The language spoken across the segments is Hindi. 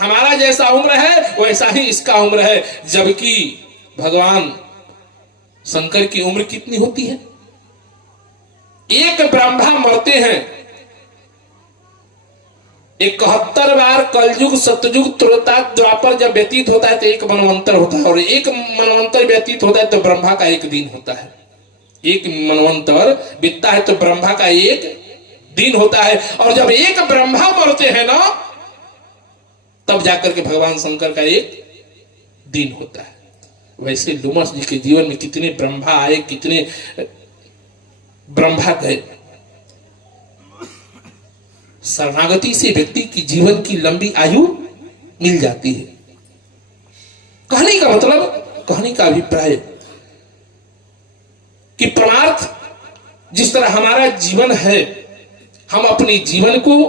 हमारा जैसा उम्र है वैसा ही इसका उम्र है, जबकि भगवान शंकर की उम्र कितनी होती है? एक ब्रह्मा मरते हैं 71 बार, कलयुग सतयुग त्रेता द्वापर जब व्यतीत होता है तो एक मनवंतर होता है, और एक मनवंतर व्यतीत होता है तो ब्रह्मा का एक दिन होता है। एक मनवंतर बीतता है तो ब्रह्मा का एक दिन होता है, और जब एक ब्रह्मा मरते हैं ना तब जाकर के भगवान शंकर का एक दिन होता है। वैसे डुमस जी के जीवन में कितने ब्रह्मा आए, कितने ब्रह्मा गए। शरणागति से व्यक्ति की जीवन की लंबी आयु मिल जाती है। कहने का मतलब, कहने का अभिप्राय कि परमार्थ जिस तरह हमारा जीवन है, हम अपने जीवन को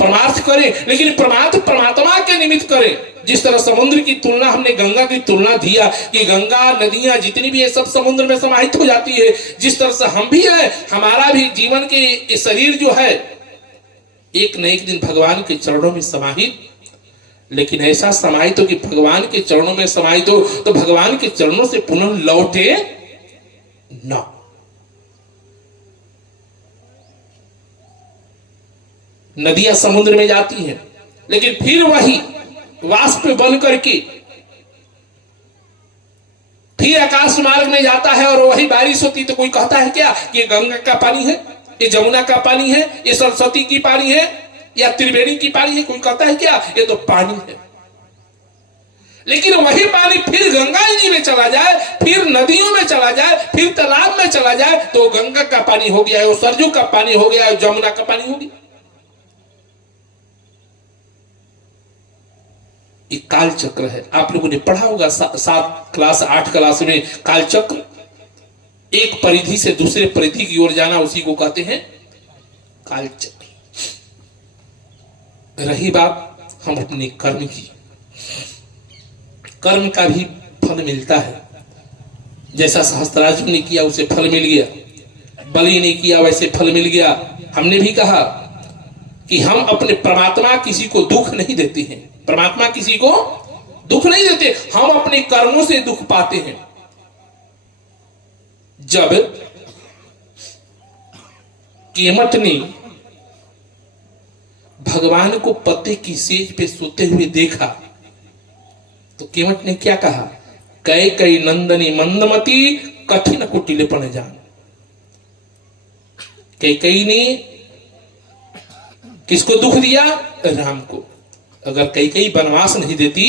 परमार्थ करें, लेकिन परमार्थ परमात्मा के निमित्त करें। जिस तरह समुद्र की तुलना, हमने गंगा की तुलना दिया कि गंगा नदियां जितनी भी है सब समुद्र में समाहित हो जाती है, जिस तरह से हम भी है, हमारा भी जीवन के शरीर जो है एक न एक दिन भगवान के चरणों में समाहित, लेकिन ऐसा समाहित हो कि भगवान के चरणों में समाहित हो तो भगवान के चरणों से पुनः लौटे न। नदियां समुद्र में जाती हैं, लेकिन फिर वही वाष्प बन करके फिर आकाश मार्ग में जाता है, और वही बारिश होती तो कोई कहता है क्या कि गंगा का पानी है, ये जमुना का पानी है, ये सरस्वती की पानी है, या त्रिवेणी की पानी है? कोई कहता है क्या? ये तो पानी है। लेकिन वही पानी फिर गंगा जी में चला जाए, फिर नदियों में चला जाए, फिर तालाब में चला जाए तो गंगा का पानी हो गया है, वो सरजू का पानी हो गया है, जमुना का पानी हो गया। एक काल चक्र है, आप लोगों ने पढ़ा होगा 7 क्लास 8 क्लास में। काल चक्र, एक परिधि से दूसरे परिधि की ओर जाना, उसी को कहते हैं काल चक्र। रही बात हम अपने कर्म की, कर्म का भी फल मिलता है। जैसा सहस्त्रार्जुन ने किया उसे फल मिल गया, बलि ने किया वैसे फल मिल गया। हमने भी कहा कि हम अपने परमात्मा किसी को दुख नहीं देते हैं, परमात्मा किसी को दुख नहीं देते, हम अपने कर्मों से दुख पाते हैं। जब केमट ने भगवान को पत्ते की सेज पे सोते हुए देखा तो केमट ने क्या कहा? कै कई नंदनी मंदमती कठिन कुटिलपन जान। कैकई ने किसको दुख दिया? राम को। अगर कैकई वनवास नहीं देती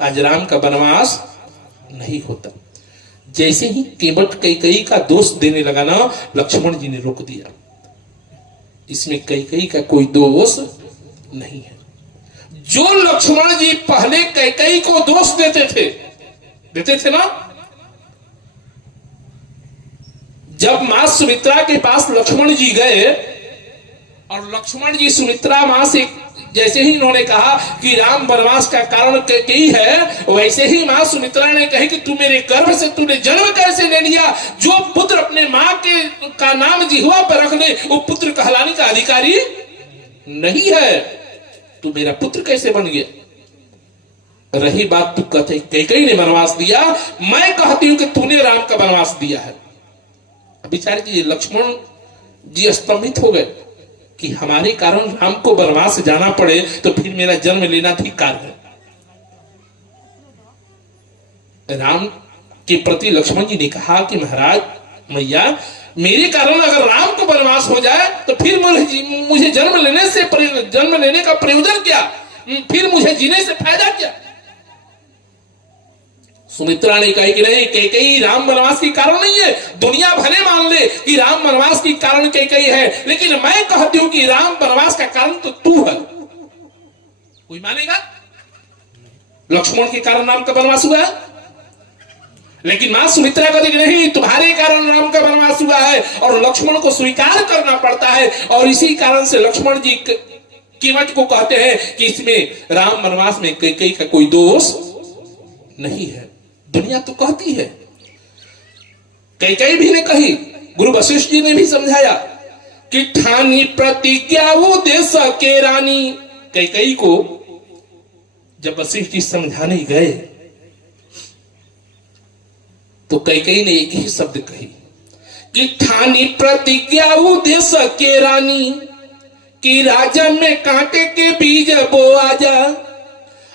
आज राम का वनवास नहीं होता। जैसे ही केवट कैकई का दोष देने लगा ना, लक्ष्मण जी ने रोक दिया। इसमें कैकई का कोई दोष नहीं है। जो लक्ष्मण जी पहले कैकई को दोष देते थे ना, जब मां सुमित्रा के पास लक्ष्मण जी गए और लक्ष्मण जी सुमित्रा मां से जैसे ही इन्होंने कहा कि राम वनवास का कारण कैकेयी है, वैसे ही मां सुमित्रा ने कही कि तू मेरे गर्भ से तूने जन्म कैसे ले लिया? जो पुत्र अपने मां के का नाम जिह्वा पर रख ले वो पुत्र कहलाने का अधिकारी नहीं है, तू मेरा पुत्र कैसे बन गया? रही बात तू कहते कैकेयी ने वनवास दिया, मैं कहती हूं कि तूने राम का वनवास दिया है। विचार कीजिए, लक्ष्मण जी स्तंभित हो गए कि हमारे कारण राम को वनवास जाना पड़े तो फिर मेरा जन्म लेना धिक्कार है। राम के प्रति लक्ष्मण जी ने कहा कि महाराज मैया, मेरे कारण अगर राम को वनवास हो जाए तो फिर मुझे जन्म लेने का प्रयोजन क्या? फिर मुझे जीने से फायदा क्या? सुमित्रा ने कही कि नहीं, कैकेयी राम वनवास की कारण नहीं है। दुनिया भले मान ले कि राम वनवास की कारण कैकेयी है, लेकिन मैं कहती हूं कि राम वनवास का कारण तो तू है। कोई मानेगा? लक्ष्मण के कारण राम का वनवास हुआ है, लेकिन मां सुमित्रा कहती नहीं, तुम्हारे कारण राम का वनवास हुआ है और लक्ष्मण को स्वीकार करना पड़ता है। और इसी कारण से लक्ष्मण जी केवट को कहते हैं कि इसमें राम वनवास में कैकेयी का कोई दोष नहीं है। दुनिया तो कहती है, कैकेयी भी ने कही, गुरु वशिष्ठ जी ने भी समझाया कि ठानी प्रतिज्ञा वो देश के रानी। कैकेयी को जब वशिष्ठ जी समझाने गए तो कैकेयी ने एक ही शब्द कही कि ठानी प्रतिज्ञा देश के रानी कि राजा में कांटे के बीज बो आजा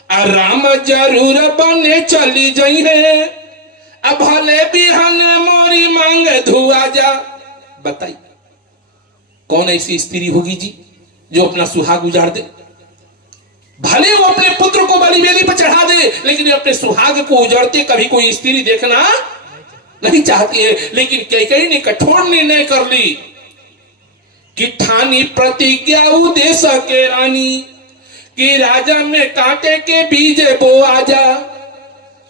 और राम जरूर बने चली जाई है अब भले बिहान मोरी मांग धुआ जा। बताइए कौन ऐसी स्त्री होगी जी जो अपना सुहाग उजाड़ दे? भले वो अपने पुत्र को बलि वेदी पर चढ़ा दे लेकिन अपने सुहाग को उजड़ते कभी कोई स्त्री देखना नहीं चाहती है। लेकिन कैकेयी ने कठोर निर्णय कर ली कि ठानी प्रतिज्ञा देश के रानी कि राजा में कांटे के बीज बो आजा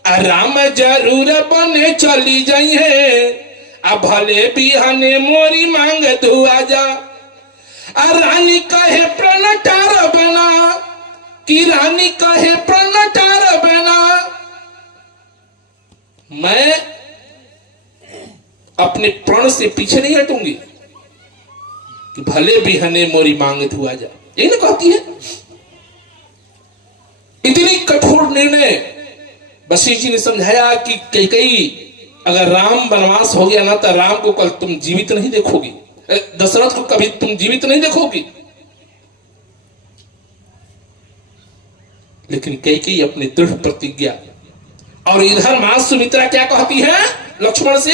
राम जरूर बने चली जाई है अब भले बिहाने मोरी मांग धुआ जा। रानी कहे प्रणटार बना कि रानी कहे प्रणटार बना मैं अपने प्रण से पीछे नहीं हटूंगी कि भले बिहने मोरी मांग धुआ जा। यही ना कहती है। इतनी कठोर निर्णय वशिष्ठ जी ने समझाया कि कैकेयी अगर राम वनवास हो गया ना तो राम को कल तुम जीवित नहीं देखोगी, दशरथ को कभी तुम जीवित नहीं देखोगी। लेकिन कैकेयी अपनी दृढ़ प्रतिज्ञा। और इधर मां सुमित्रा क्या कहती है लक्ष्मण से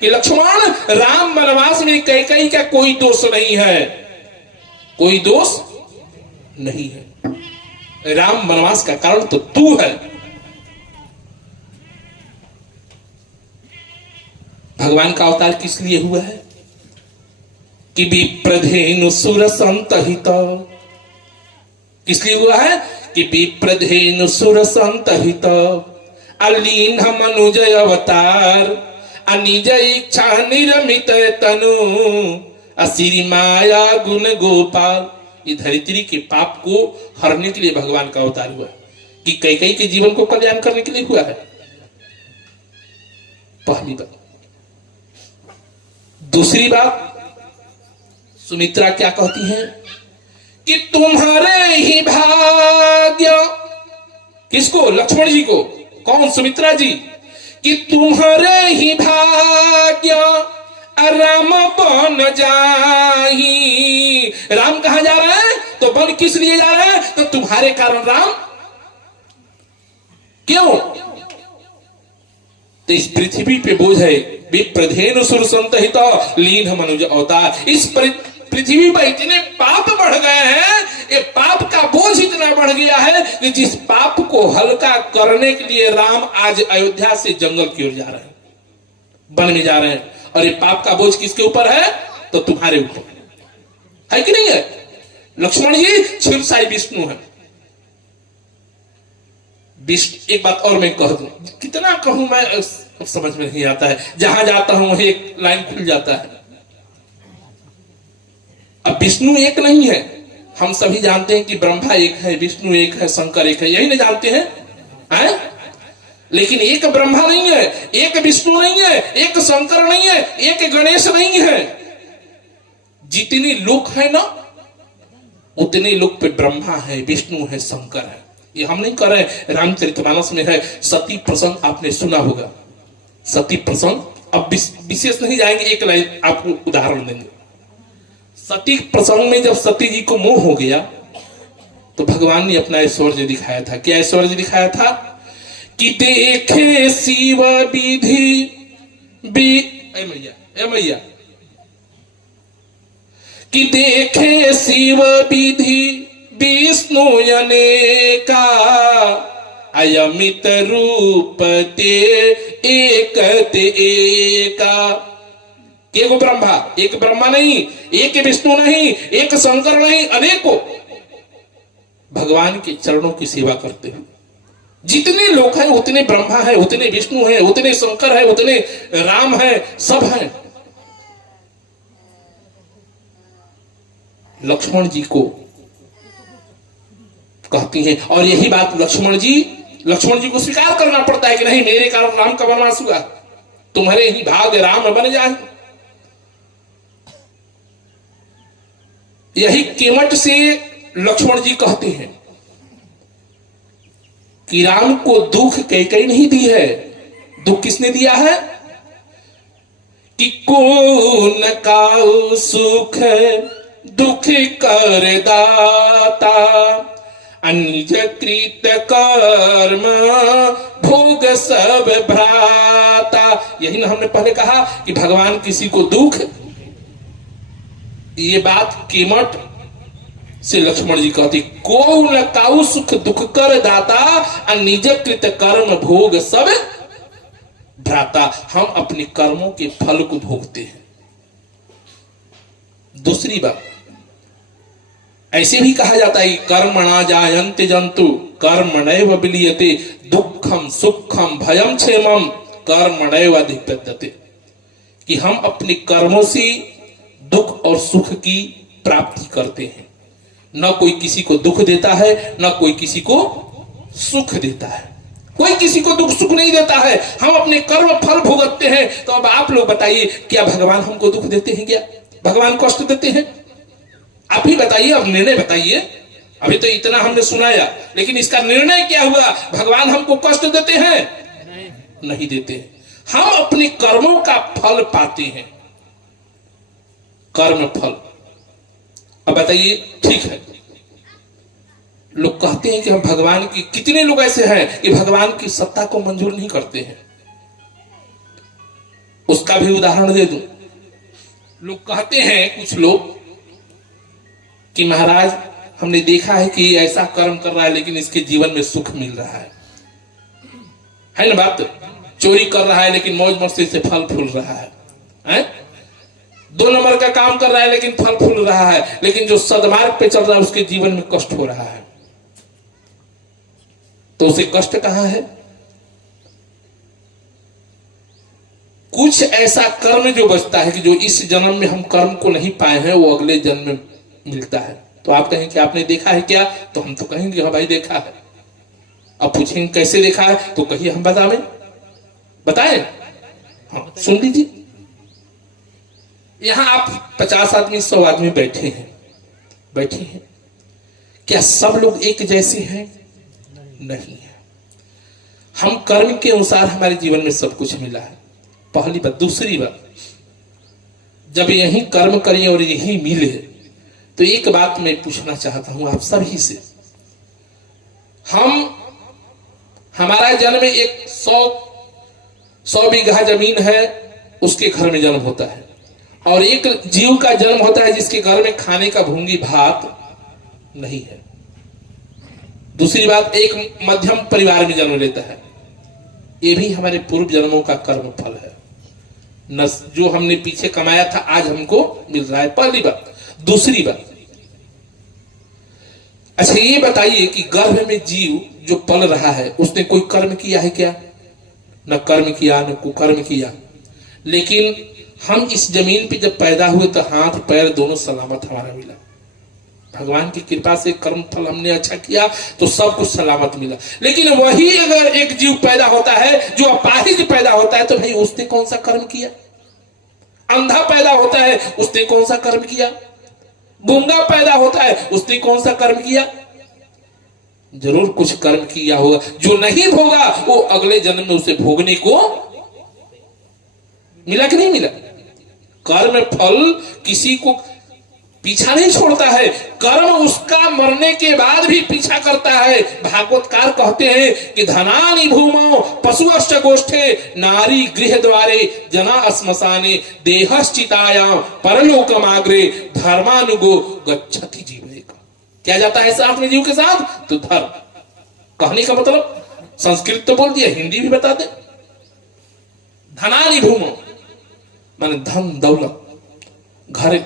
कि लक्ष्मण राम वनवास में कैकेयी का कोई दोष नहीं है, कोई दोष नहीं है। राम वनवास का कारण तो तू है। भगवान का अवतार किस लिए हुआ है कि विप्रधेनु सुर संतहित। किस लिए हुआ है कि विप्रधेनु सुर संतहित अलीन मनुजय अवतार अनिज इच्छा निरमित तनु असिरी माया गुण गोपाल। ये धरित्री के पाप को हरने के लिए भगवान का अवतार हुआ कि कैकेयी के जीवन को कल्याण करने के लिए हुआ है। पहली बात। दूसरी बात सुमित्रा क्या कहती है कि तुम्हारे ही भाग्य। किसको? लक्ष्मण जी को। कौन? सुमित्रा जी। कि तुम्हारे ही भाग्य राम बन जाही। राम कहां जा रहा है? तो बन किस लिए जा रहा है? तो तुम्हारे कारण राम। क्यों? तो इस पृथ्वी पे बोझ है विप्रधेनु सुर संतहित लीन मनुज अवतार। इस पृथ्वी पर इतने पाप बढ़ गए हैं, ये पाप का बोझ इतना बढ़ गया है कि जिस पाप को हल्का करने के लिए राम आज अयोध्या से जंगल की ओर जा रहे हैं, वन में जा रहे हैं। और ये पाप का बोझ किसके ऊपर है? तो तुम्हारे ऊपर है कि नहीं है? लक्ष्मण जी क्षीरसाई विष्णु है। एक बात और मैं कह दूं, कितना कहूं मैं अब समझ में नहीं आता है। जहां जाता हूं वहीं एक लाइन खुल जाता है। अब विष्णु एक नहीं है। हम सभी जानते हैं कि ब्रह्मा एक है, विष्णु एक है, शंकर एक है, यही ना जानते हैं? लेकिन एक ब्रह्मा नहीं है, एक विष्णु नहीं है, एक शंकर नहीं है, एक गणेश नहीं है। जितने लोक है ना उतने लोक पे ब्रह्मा है, विष्णु है, शंकर है। ये हम नहीं कर रहे। रामचरितमानस में है सती प्रसंग, आपने सुना होगा सती प्रसंग। अब विशेष नहीं जाएंगे, एक लाइन आपको उदाहरण देंगे। सती प्रसंग में जब सती जी को मोह हो गया तो भगवान ने अपना ऐश्वर्य दिखाया था। क्या ऐश्वर्य दिखाया था? कि देखे शिव विधि मैया कि देखे शिव विधि विष्णु अनेका अयमित रूप ते एका। एक ब्रह्मा, एक ब्रह्मा नहीं, एक विष्णु नहीं, एक शंकर नहीं, अनेकों भगवान के चरणों की सेवा करते हैं। जितने लोग हैं उतने ब्रह्मा है, उतने विष्णु है, उतने शंकर है, उतने राम है, सब है। लक्ष्मण जी को कहती हैं, और यही बात लक्ष्मण जी को स्वीकार करना पड़ता है कि नहीं, मेरे कारण राम का वनवास हुआ, तुम्हारे ही भाग राम बन जाए। यही केवट से लक्ष्मण जी कहते हैं कि राम को दुख कैकेयी नहीं दी है, दुख किसने दिया है? कि को न काऊ सुख दुख कर दाता, अनिज कृत कर्म भोग सब भ्राता। यही ना हमने पहले कहा कि भगवान किसी को दुख, ये बात कीमत से लक्ष्मण जी कहते, को न काऊ सुख दुख कर दाता, अनिज कृत कर्म भोग सब भ्राता। हम अपने कर्मों के फल को भोगते हैं। दूसरी बात, ऐसे भी कहा जाता है कि कर्मणा जायन्ते जंतु कर्मणैव विलीयते, दुखम सुखम भयम क्षेमम कर्मणैव अधिपत्यते। कि हम अपने कर्मों से दुख और सुख की प्राप्ति करते हैं। न कोई किसी को दुख देता है, न कोई किसी को सुख देता है। कोई किसी को दुख सुख नहीं देता है, हम अपने कर्म फल भुगतते हैं। तो अब आप लोग बताइए, क्या भगवान हमको दुख देते हैं? क्या भगवान कष्ट देते हैं? आप ही बताइए, अब निर्णय बताइए। अभी तो इतना हमने सुनाया, लेकिन इसका निर्णय क्या हुआ? भगवान हमको कष्ट देते हैं? नहीं देते हैं। हम अपने कर्मों का फल पाते हैं, कर्म फल। अब बताइए, ठीक है, लोग कहते हैं कि हम भगवान की, कितने लोग ऐसे हैं कि भगवान की सत्ता को मंजूर नहीं करते हैं। उसका भी उदाहरण दे दूं। लोग कहते हैं, कुछ लोग, कि महाराज हमने देखा है कि ऐसा कर्म कर रहा है लेकिन इसके जीवन में सुख मिल रहा है ना बात? चोरी कर रहा है लेकिन मौज मस्ती से फल फूल रहा है? 2 नंबर का काम कर रहा है लेकिन फल फूल रहा है, लेकिन जो सदमार्ग पे चल रहा है उसके जीवन में कष्ट हो रहा है। तो उसे कष्ट कहां है? कुछ ऐसा कर्म जो बचता है कि जो इस जन्म में हम कर्म को नहीं पाए हैं, वो अगले जन्म में मिलता है। तो आप कहें कि आपने देखा है क्या? तो हम तो कहेंगे हाँ भाई देखा है। अब पूछेंगे कैसे देखा है? तो कहिए हम बताएं। हाँ, सुन लीजिए। यहां आप 50 आदमी 100 आदमी बैठे हैं। क्या सब लोग एक जैसे हैं? नहीं है। हम कर्म के अनुसार हमारे जीवन में सब कुछ मिला है, पहली बात। दूसरी बात, जब यही कर्म करें और यही मिले, तो एक बात मैं पूछना चाहता हूं आप सभी से। हमारा जन्म एक 100 बीघा जमीन है, उसके घर में जन्म होता है, और एक जीव का जन्म होता है जिसके घर में खाने का भूंगी भात नहीं है। दूसरी बात, एक मध्यम परिवार में जन्म लेता है। ये भी हमारे पूर्व जन्मों का कर्म फल है। जो हमने पीछे कमाया था आज हमको मिल रहा है, पहली बात। दूसरी बात, अच्छा ये बताइए कि गर्भ में जीव जो पल रहा है उसने कोई कर्म किया है क्या? न कर्म किया न कुकर्म किया। लेकिन हम इस जमीन पे जब पैदा हुए तो हाथ पैर दोनों सलामत हमारा मिला। भगवान की कृपा से कर्म फल हमने अच्छा किया तो सब कुछ सलामत मिला। लेकिन वही अगर एक जीव पैदा होता है जो अपाहिज पैदा होता है, तो भाई उसने कौन सा कर्म किया? अंधा पैदा होता है, उसने कौन सा कर्म किया? गूंगा पैदा होता है, उसने कौन सा कर्म किया? जरूर कुछ कर्म किया होगा। जो नहीं भोगा वो अगले जन्म में उसे भोगने को मिला कि नहीं मिला? कर्म फल किसी को पीछा नहीं छोड़ता है, कर्म उसका मरने के बाद भी पीछा करता है। भागवतकार कहते हैं कि धनानि भूमौ पशुश्च गोष्ठे नारी गृह द्वारे जना श्मशाने देहश्चितायां परलोकमाग्रे धर्मानुगो गच्छति जीवेक। क्या जाता है साथ में जीव के साथ? तो धर्म। कहने का मतलब संस्कृत तो बोल दिया, हिंदी भी बता दे। धनानि भूमौ माने धन दौलत, घर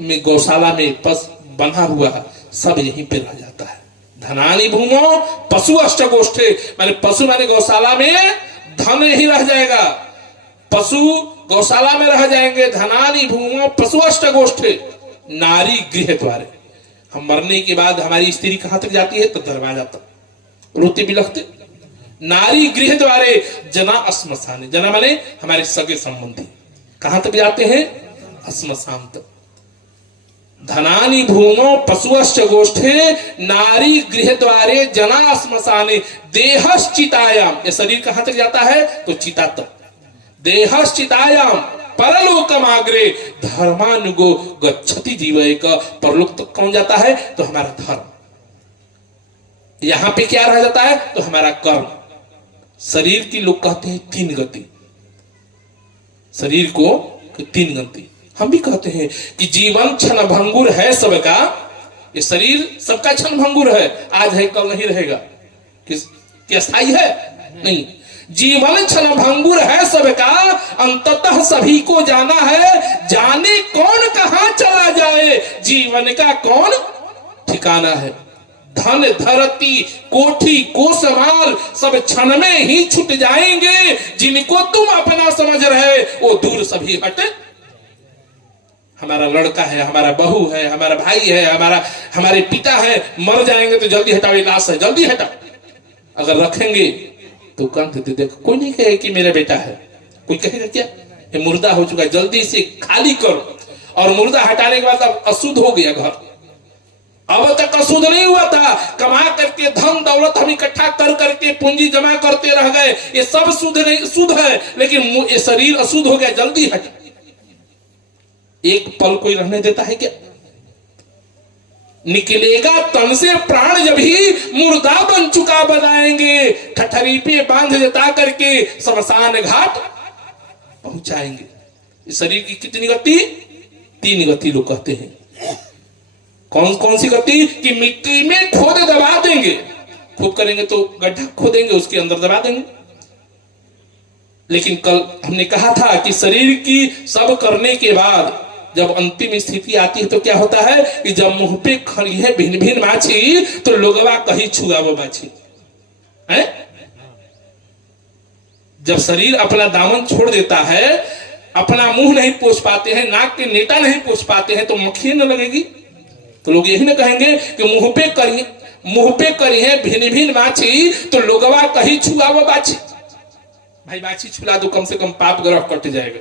में गौशाला में पस बंधा हुआ सब यहीं पे रह जाता है। धनानि भूमो पशु अष्टगोष्ठे माने पशु माने गौशाला में धन ही रह जाएगा, पशु गौशाला में रह जाएंगे। धनानि भूमो पशु अष्टगोष्ठे नारी गृह द्वारे। हम मरने के बाद हमारी स्त्री कहां तक जाती है? तो दरवाजा तक, रोते बिलखते। नारी गृह द्वारे जना श्मशाने, जना माने हमारे सगे संबंधी कहां तक जाते हैं? श्मशान तक। धनानि भूमो पशुश्च गोष्ठे नारी गृह द्वारे जना श्मशाने देहश्चितायाम। ये शरीर कहां तक जाता है? तो चिता तक। देहश्चितायाम परलोकमाग्रे धर्मानुगो गच्छति जीवैक। परलोक तक कौन जाता है? तो हमारा धर्म। यहां पे क्या रह जाता है? तो हमारा कर्म। शरीर की लोग कहते हैं 3 गति, शरीर को 3 गति। हम भी कहते हैं कि जीवन क्षण भंगुर है सबका। ये शरीर सबका क्षण भंगुर है, आज है कल नहीं रहेगा। क्या स्थायी है? नहीं। जीवन क्षण भंगुर है सबका, अंततः सभी को जाना है। जाने कौन कहां चला जाए, जीवन का कौन ठिकाना है। धन धरती कोठी कोसमाल सब क्षण में ही छूट जाएंगे। जिनको तुम अपना समझ रहे वो दूर सभी हटे। हमारा लड़का है, हमारा बहू है, हमारा भाई है, हमारे पिता है, मर जाएंगे तो जल्दी हटाओ, ये लाश है, जल्दी हटाओ। अगर रखेंगे तो कम देते, देखो कोई नहीं कहेगा कि मेरा बेटा है। कोई कहेगा क्या? ये मुर्दा हो चुका है, जल्दी इसे खाली करो। और मुर्दा हटाने के बाद अब अशुद्ध हो गया घर। अब तक अशुद्ध नहीं हुआ था, कमा करके धन दौलत हम इकट्ठा कर करके पूंजी जमा करते रह गए, ये सब शुद्ध नहीं, शुद्ध है, लेकिन ये शरीर अशुद्ध हो गया, जल्दी हट। एक पल कोई रहने देता है क्या? निकलेगा तन से प्राण जब ही मुर्दा बन चुका बनाएंगे। ठठरी पे बांध जता करके शमशान घाट पहुंचाएंगे। इस शरीर की कितनी गति? 3 गति लोग कहते हैं। कौन कौन सी गति? कि मिट्टी में खोद दबा देंगे, खूब करेंगे तो गड्ढा खोदेंगे, उसके अंदर दबा देंगे। लेकिन कल हमने कहा था कि शरीर की सब करने के बाद जब अंतिम स्थिति आती है तो क्या होता है कि जब मुंह पे खड़ी है भिन्न भिन्न माछी तो लोगवा कहीं छुआ वो माछी है। जब शरीर अपना दामन छोड़ देता है, अपना मुंह नहीं पोंछ पाते हैं, नाक के नेटा नहीं पोंछ पाते हैं, तो मक्खी न लगेगी। तो लोग यही ना कहेंगे कि मुंह पे करी है भिन्न भिन्न माछी तो लोगवा कहीं छुआ वो माछी। भाई माछी छुला दो, कम से कम पाप ग्रह कट जाएगा।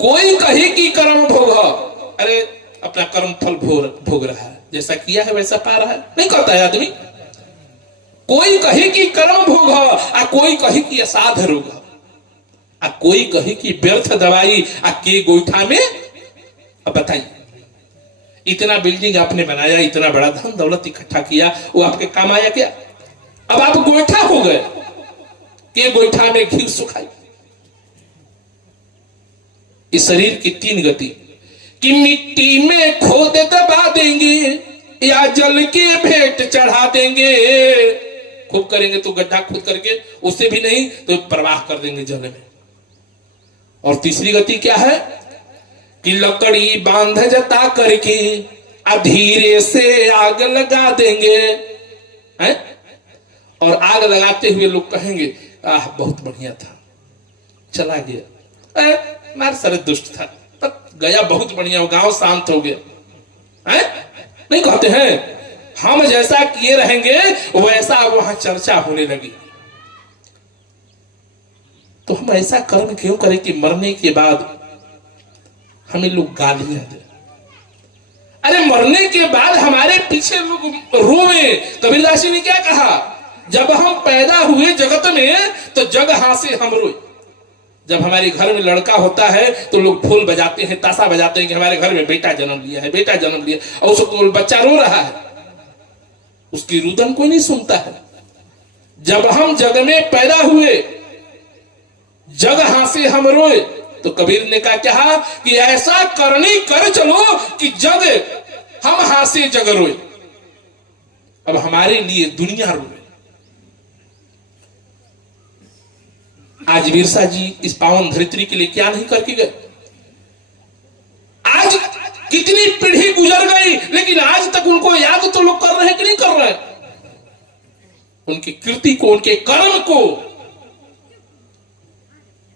कोई कहे कि कर्म भोग, अरे अपना कर्म फल भोग रहा है, जैसा किया है वैसा पा रहा है, नहीं कहता है आदमी। कोई कहे कि कर्म भोग, आ कोई कहे कि असाध रोग, आ कोई कहे कि व्यर्थ दवाई, आ के गोईठा में। अब बताइए, इतना बिल्डिंग आपने बनाया, इतना बड़ा धन दौलत इकट्ठा किया, वो आपके काम आया क्या? अब आप गोईठा हो गए, के गोईठा में घी सुखाई। इस शरीर की 3 गति कि मिट्टी में खोद दबा देंगे या जल के भेंट चढ़ा देंगे। खूब करेंगे तो गड्ढा खुद करके, उससे भी नहीं तो प्रवाह कर देंगे जल में। और तीसरी गति क्या है कि लकड़ी बांध जता करके धीरे से आग लगा देंगे है? और आग लगाते हुए लोग कहेंगे आह बहुत बढ़िया था, चला गया, मार सारे दुष्ट था, गया बहुत बढ़िया, गांव शांत हो गया है? नहीं कहते हैं। हम जैसा किए रहेंगे वैसा वहां चर्चा होने लगी। तो हम ऐसा कर्म क्यों करें कि मरने के बाद हमें लोग गालियां दे? अरे मरने के बाद हमारे पीछे लोग रोवे। कबीरदास जी ने क्या कहा? जब हम पैदा हुए जगत में तो जग हां से हम रोए। जब हमारे घर में लड़का होता है तो लोग ढोल बजाते हैं, ताशा बजाते हैं कि हमारे घर में बेटा जन्म लिया है, बेटा जन्म लिया, और उसको बच्चा रो रहा है, उसकी रुदन कोई नहीं सुनता है। जब हम जग में पैदा हुए, जग हां से हम रोए, तो कबीर ने कहा कि ऐसा करनी कर चलो कि जग हम हां से जग रोए। अब हमारे लिए दुनिया रोए। आज बिरसा जी इस पावन धरित्री के लिए क्या नहीं करके गए? आज कितनी पीढ़ी गुजर गई, लेकिन आज तक उनको याद तो लोग कर रहे हैं कि नहीं कर रहे? उनकी कृति को, उनके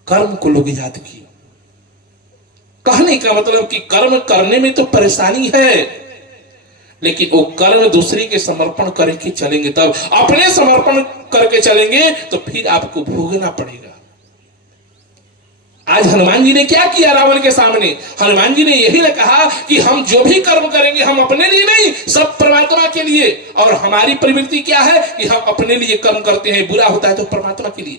कर्म को लोग याद किए। कहने का मतलब कि कर्म करने में तो परेशानी है, लेकिन वो कर्म दूसरे के समर्पण करके चलेंगे, तब अपने समर्पण करके चलेंगे तो फिर आपको भोगना पड़ेगा। आज हनुमान जी ने क्या किया रावण के सामने? हनुमान जी ने यही ना कहा कि हम जो भी कर्म करेंगे हम अपने लिए नहीं, सब परमात्मा के लिए। और हमारी प्रवृत्ति क्या है कि हम अपने लिए कर्म करते हैं, बुरा होता है तो परमात्मा के लिए।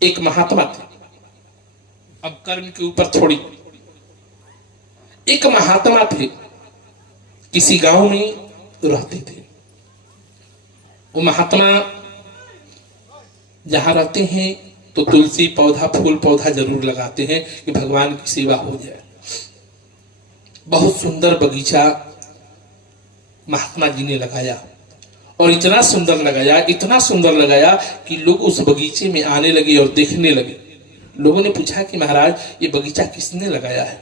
एक महात्मा थे, अब कर्म के ऊपर छोड़ी। एक महात्मा थे, किसी गांव में रहते थे। वो महात्मा जहां रहते हैं तो तुलसी पौधा, फूल पौधा जरूर लगाते हैं कि भगवान की सेवा हो जाए। बहुत सुंदर बगीचा महात्मा जी ने लगाया, और इतना सुंदर लगाया, इतना सुंदर लगाया कि लोग उस बगीचे में आने लगे और देखने लगे। लोगों ने पूछा कि महाराज ये बगीचा किसने लगाया है?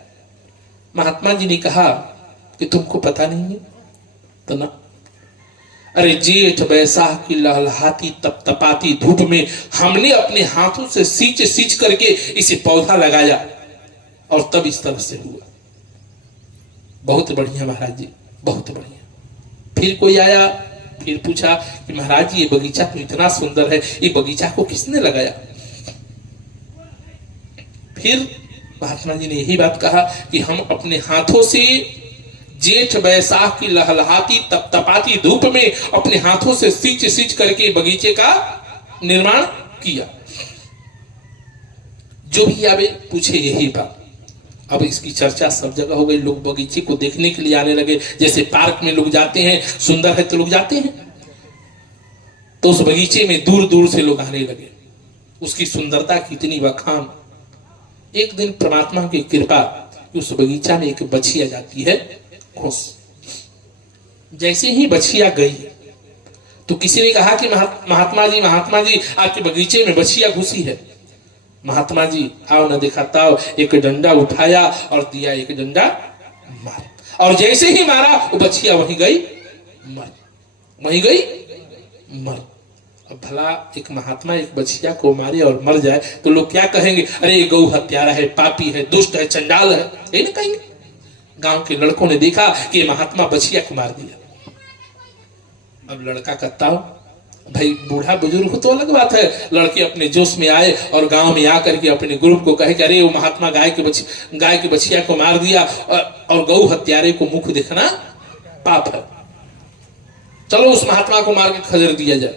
महात्मा जी ने कहा कि तुमको पता नहीं है? तो ना, अरे जेठ बैसाख की लहलहाती तपतपाती धूप में हमने अपने हाथों से सींच सींच करके इसे पौधा लगाया और तब इस तरह से हुआ। बहुत बढ़िया महाराज जी, बहुत बढ़िया। फिर कोई आया, फिर पूछा कि महाराज जी ये बगीचा तो इतना सुंदर है, ये बगीचा को किसने लगाया? फिर महात्मा जी ने यही बात कहा कि हम अपने हाथों से जेठ बैसाख की लहलहाती तपतपाती धूप में अपने हाथों से सींच सींच करके बगीचे का निर्माण किया। जो भी आवे पूछे यही बात। अब इसकी चर्चा सब जगह हो गई, लोग बगीचे को देखने के लिए आने लगे। जैसे पार्क में लोग जाते हैं, सुंदर है तो लोग जाते हैं, तो उस बगीचे में दूर दूर से लोग आने लगे। उसकी सुंदरता की इतनी बखान। एक दिन परमात्मा की कृपा, उस बगीचा में एक बछिया जाती है खुश। जैसे ही बछिया गई तो किसी ने कहा कि महात्मा जी आपके बगीचे में बछिया घुसी है। महात्मा जी आओ न दिखाता, एक डंडा उठाया और दिया, एक डंडा मार, और जैसे ही मारा वो बछिया वहीं गई मर, वहीं गई मर। अब भला एक महात्मा एक बछिया को मारे और मर जाए तो लोग क्या कहेंगे? अरे ये गौ हत्यारा है, पापी है, दुष्ट है, चंडाल है, यही ना कहेंगे। गांव के लड़कों ने देखा कि महात्मा बछिया को मार दिया। अब लड़का कहता हो भाई, बूढ़ा बुजुर्ग तो अलग बात है, लड़के अपने जोश में आए और गांव में आकर के अपने ग्रुप को कहे कि अरे वो महात्मा गाय के बछिया को मार दिया और गौ हत्यारे को मुख देखना पाप है, चलो उस महात्मा को मार के खदेड़ दिया जाए।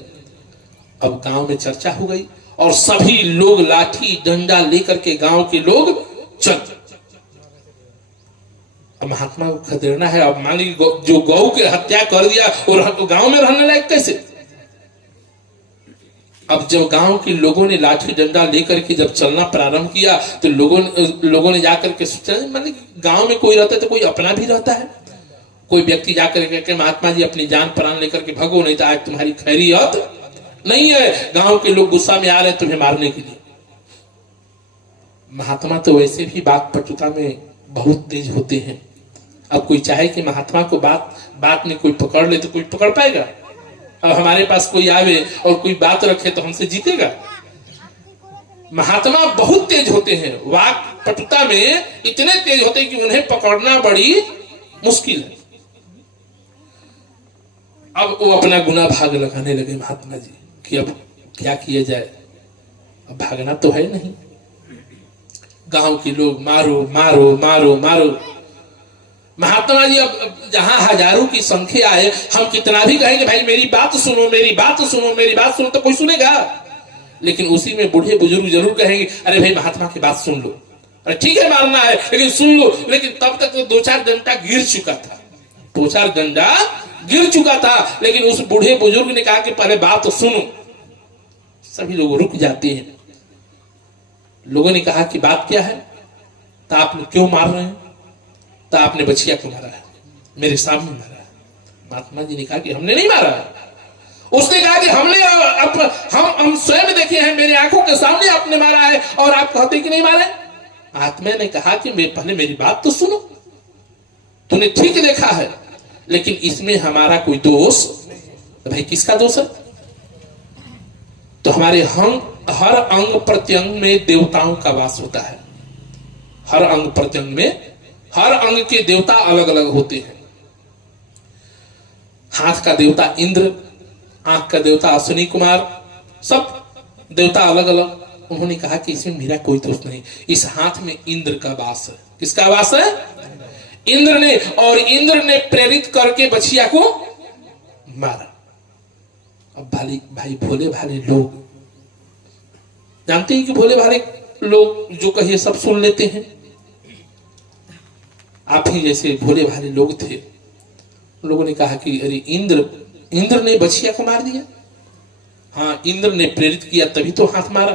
अब गांव में चर्चा हो गई और सभी लोग लाठी डंडा लेकर के गांव के लोग चल। अब महात्मा को खदेड़ना है। अब मान लीजिए जो गौ की हत्या कर दिया और गांव में रहने लायक कैसे? अब जब गांव के लोगों ने लाठी डंडा लेकर के जब चलना प्रारंभ किया तो लोगों ने जाकर के सोचा, मान गांव में कोई रहता है तो कोई अपना भी रहता है। कोई व्यक्ति जाकर के महात्मा जी अपनी जान प्राण लेकर के भगो, नहीं तो आज तुम्हारी खैरियत नहीं है। गांव के लोग गुस्सा में आ रहे हैं तुम्हें मारने के लिए। महात्मा तो वैसे भी बात पटुता में बहुत तेज होते हैं। अब कोई चाहे कि महात्मा को बात में कोई पकड़ ले तो कोई पकड़ पाएगा? अब हमारे पास कोई आवे और कोई बात रखे तो हमसे जीतेगा? महात्मा बहुत तेज होते हैं, वाक पटुता में इतने तेज होते हैं कि उन्हें पकड़ना बड़ी मुश्किल है। अब वो अपना गुना भाग लगाने लगे महात्मा जी कि अब क्या किया जाए, अब भागना तो है नहीं। गांव के लोग मारो मारो मारो मारो। महात्मा जी अब जहां हजारों की संख्या है, हम कितना भी कहेंगे भाई मेरी बात सुनो, मेरी बात सुनो, मेरी बात सुनो, तो कोई सुनेगा? लेकिन उसी में बूढ़े बुजुर्ग जरूर कहेंगे अरे भाई महात्मा की बात सुन लो, अरे ठीक है मारना है लेकिन सुन लो। लेकिन तब तक तो 2-4 डंडा गिर चुका था, 2-4 डंडा गिर चुका था। लेकिन उस बूढ़े बुजुर्ग ने कहा कि पहले बात तो सुनो। सभी लोग रुक जाते हैं। लोगों ने कहा कि बात क्या है? तो आप क्यों मार रहे हैं? तो आपने बछिया को मारा है, मेरे सामने मारा है। महात्मा जी ने कहा कि हमने नहीं मारा है। उसने कहा कि हम स्वयं देखे हैं, मेरी आंखों के सामने आपने मारा है और आप कहते कि नहीं मारे। आत्मा ने कहा कि पहले मेरी बात तो सुनो, तूने ठीक देखा है लेकिन इसमें हमारा कोई दोष भाई किसका दोष है? तो हमारे हर अंग प्रत्यंग में देवताओं का वास होता है। हर अंग प्रत्यंग में हर अंग के देवता अलग अलग होते हैं। हाथ का देवता इंद्र, आंख का देवता अश्विनी कुमार, सब देवता अलग अलग। उन्होंने कहा कि इसमें मेरा कोई दोष नहीं, इस हाथ में इंद्र का वास है। किसका वास है? इंद्र ने। और इंद्र ने प्रेरित करके बछिया को मारा। अब भाई भोले भाले लोग जानते हैं कि भोले भाले लोग जो कहिए सब सुन लेते हैं। आप ही जैसे भोले भाले लोग थे, लोगों ने कहा कि अरे इंद्र ने बछिया को मार दिया। हाँ, इंद्र ने प्रेरित किया तभी तो हाथ मारा।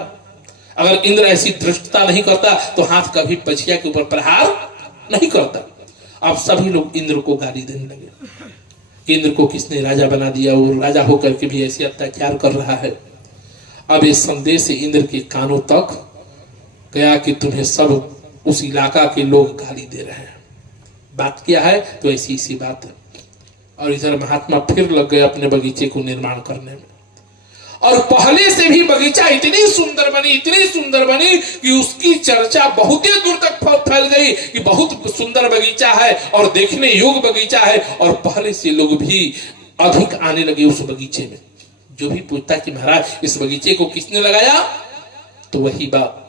अगर इंद्र ऐसी धृष्टता नहीं करता तो हाथ कभी बछिया के ऊपर प्रहार नहीं करता। अब सभी लोग इंद्र को गाली देने लगे। इंद्र को किसने राजा बना दिया, वो राजा होकर के भी ऐसे अत्याचार कर रहा है। अब इस संदेश इंद्र के कानों तक गया कि तुम्हें सब उस इलाका के लोग गाली दे रहे हैं। बात क्या है? तो ऐसी इसी बात है। और इधर महात्मा फिर लग गए अपने बगीचे को निर्माण करने में। और पहले से भी बगीचा इतनी सुंदर बनी कि उसकी चर्चा बहुत ही दूर तक फैल गई कि बहुत सुंदर बगीचा है और देखने योग्य बगीचा है। और पहले से लोग भी अधिक आने लगे उस बगीचे में। जो भी पूछता कि महाराज इस बगीचे को किसने लगाया, तो वही बात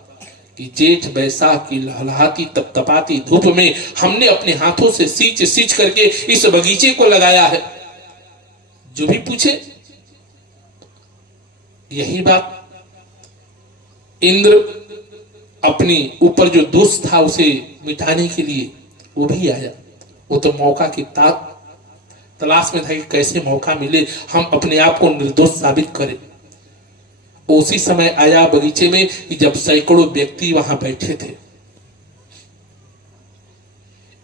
कि जेठ बैसाख की लहलहाती तपतपाती धूप में हमने अपने हाथों से सींच करके इस बगीचे को लगाया है। जो भी पूछे यही बात। इंद्र अपनी ऊपर जो दोष था उसे मिटाने के लिए वो भी आया। वो तो मौका की तलाश में था कि कैसे मौका मिले हम अपने आप को निर्दोष साबित करें। उसी समय आया बगीचे में कि जब सैकड़ों व्यक्ति वहां बैठे थे।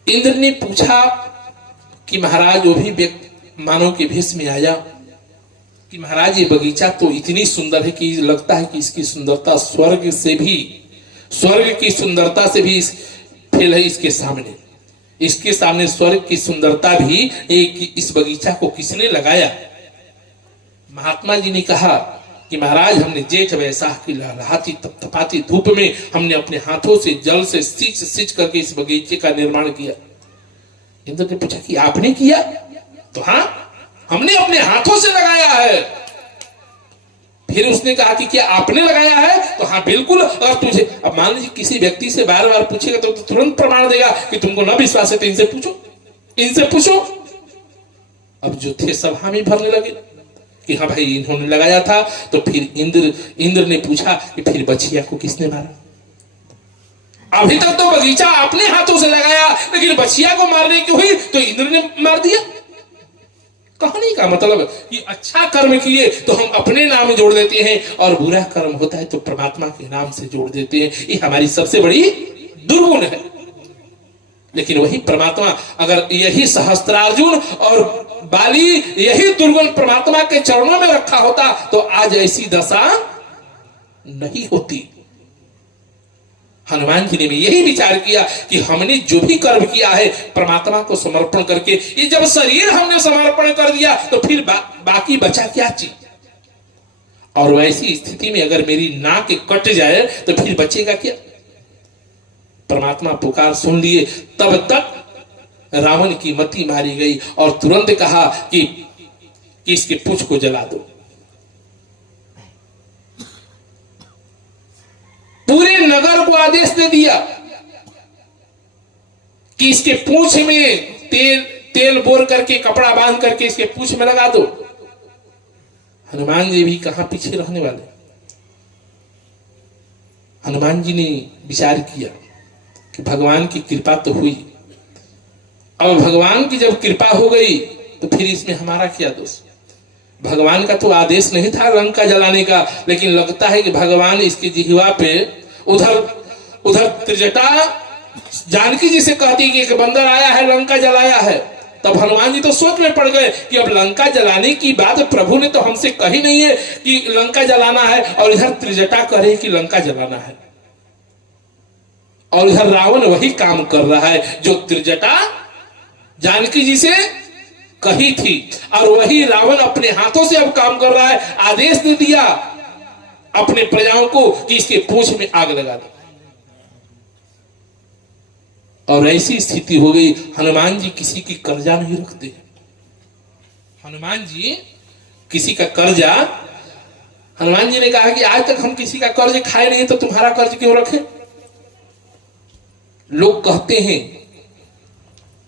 इंद्र ने पूछा कि महाराज, वो भी व्यक्ति मानव के भेष में आया कि महाराज ये बगीचा तो इतनी सुंदर है कि लगता है कि इसकी सुंदरता स्वर्ग की सुंदरता से भी फेल है इसके सामने स्वर्ग की सुंदरता भी इस बगीचा को किसने लगाया? महात्मा जी ने कहा कि महाराज हमने जेठ बैसाख की लहलहाती तपतपाती धूप में हमने अपने हाथों से जल से सींच करके इस बगीचे का निर्माण किया। इंद्र ने पूछा कि आपने किया? तो हाँ, हमने अपने हाथों से लगाया है। फिर उसने कहा कि क्या आपने लगाया है? तो हाँ बिल्कुल। अगर तुझे अब मान लीजिए किसी व्यक्ति से बार बार पूछेगा तो तुरंत प्रमाण देगा कि तुमको न विश्वास है तो इनसे पूछो। अब जो थे सब हामी भरने लगे कि हाँ भाई इन्होंने लगाया था। तो फिर इंद्र ने पूछा कि फिर बछिया को किसने मारा? अभी तक तो बगीचा अपने हाथों से लगाया, लेकिन बछिया को मारने की हुई तो इंद्र ने मार दिया। कहानी का मतलब कि अच्छा कर्म किए तो हम अपने नाम जोड़ देते हैं और बुरा कर्म होता है तो परमात्मा के नाम से जोड़ देते हैं। ये हमारी सबसे बड़ी दुर्गुण है। लेकिन वही परमात्मा, अगर यही सहस्त्रार्जुन और बाली यही दुर्गुण परमात्मा के चरणों में रखा होता तो आज ऐसी दशा नहीं होती। हनुमान जी ने भी यही विचार किया कि हमने जो भी कर्म किया है परमात्मा को समर्पण करके, ये जब शरीर हमने समर्पण कर दिया तो फिर बाकी बचा क्या चीज? और वैसी स्थिति में अगर मेरी नाक कट जाए तो फिर बचेगा क्या? परमात्मा पुकार सुन लिए। तब तक रावण की मति मारी गई और तुरंत कहा कि इसके पूंछ को जला दो। पूरे नगर को आदेश दे दिया कि इसके पूंछ में तेल बोर करके कपड़ा बांध करके इसके पूंछ में लगा दो। हनुमान जी भी कहां पीछे रहने वाले। हनुमान जी ने विचार किया कि भगवान की कृपा तो हुई, अब भगवान की जब कृपा हो गई तो फिर इसमें हमारा क्या दोष? भगवान का तो आदेश नहीं था लंका जलाने का, लेकिन लगता है कि भगवान इसकी जिह्वा पे उधर त्रिजटा जानकी जी से कहती कि एक बंदर आया है लंका जलाया है। तब हनुमान जी तो सोच में पड़ गए कि अब लंका जलाने की बात प्रभु ने तो हमसे कही नहीं है कि लंका जलाना है, और इधर त्रिजटा करे कि लंका जलाना है, और इधर रावण वही काम कर रहा है जो त्रिजटा जानकी जी से कही थी, और वही रावण अपने हाथों से अब काम कर रहा है। आदेश दे दिया अपने प्रजाओं को कि इसके पूंछ में आग लगा दो। और ऐसी स्थिति हो गई। हनुमान जी किसी की कर्जा नहीं रखते। हनुमान जी किसी का कर्जा हनुमान जी ने कहा कि आज तक हम किसी का कर्ज खाए नहीं तो तुम्हारा कर्ज क्यों रखें। लोग कहते हैं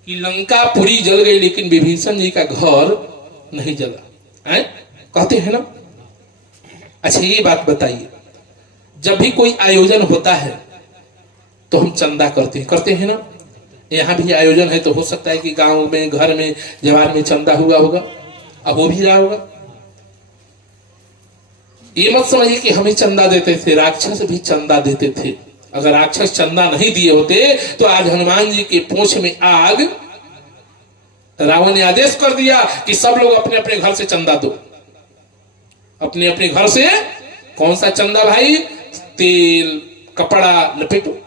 कि लंका पूरी जल गई लेकिन विभीषण जी का घर नहीं जला है, कहते हैं ना। अच्छा ये बात बताइए, जब भी कोई आयोजन होता है तो हम चंदा करते हैं ना। यहाँ भी आयोजन है तो हो सकता है कि गांव में, घर में, जवार में चंदा हुआ होगा, अब हो भी रहा होगा। ये मत समझिए कि हमें चंदा देते थे, राक्षस भी चंदा देते थे। अगर राक्षस चंदा नहीं दिए होते तो आज हनुमान जी के पूंछ में आग, रावण ने आदेश कर दिया कि सब लोग अपने अपने घर से चंदा दो। अपने अपने घर से कौन सा चंदा भाई? तेल कपड़ा लपेटो,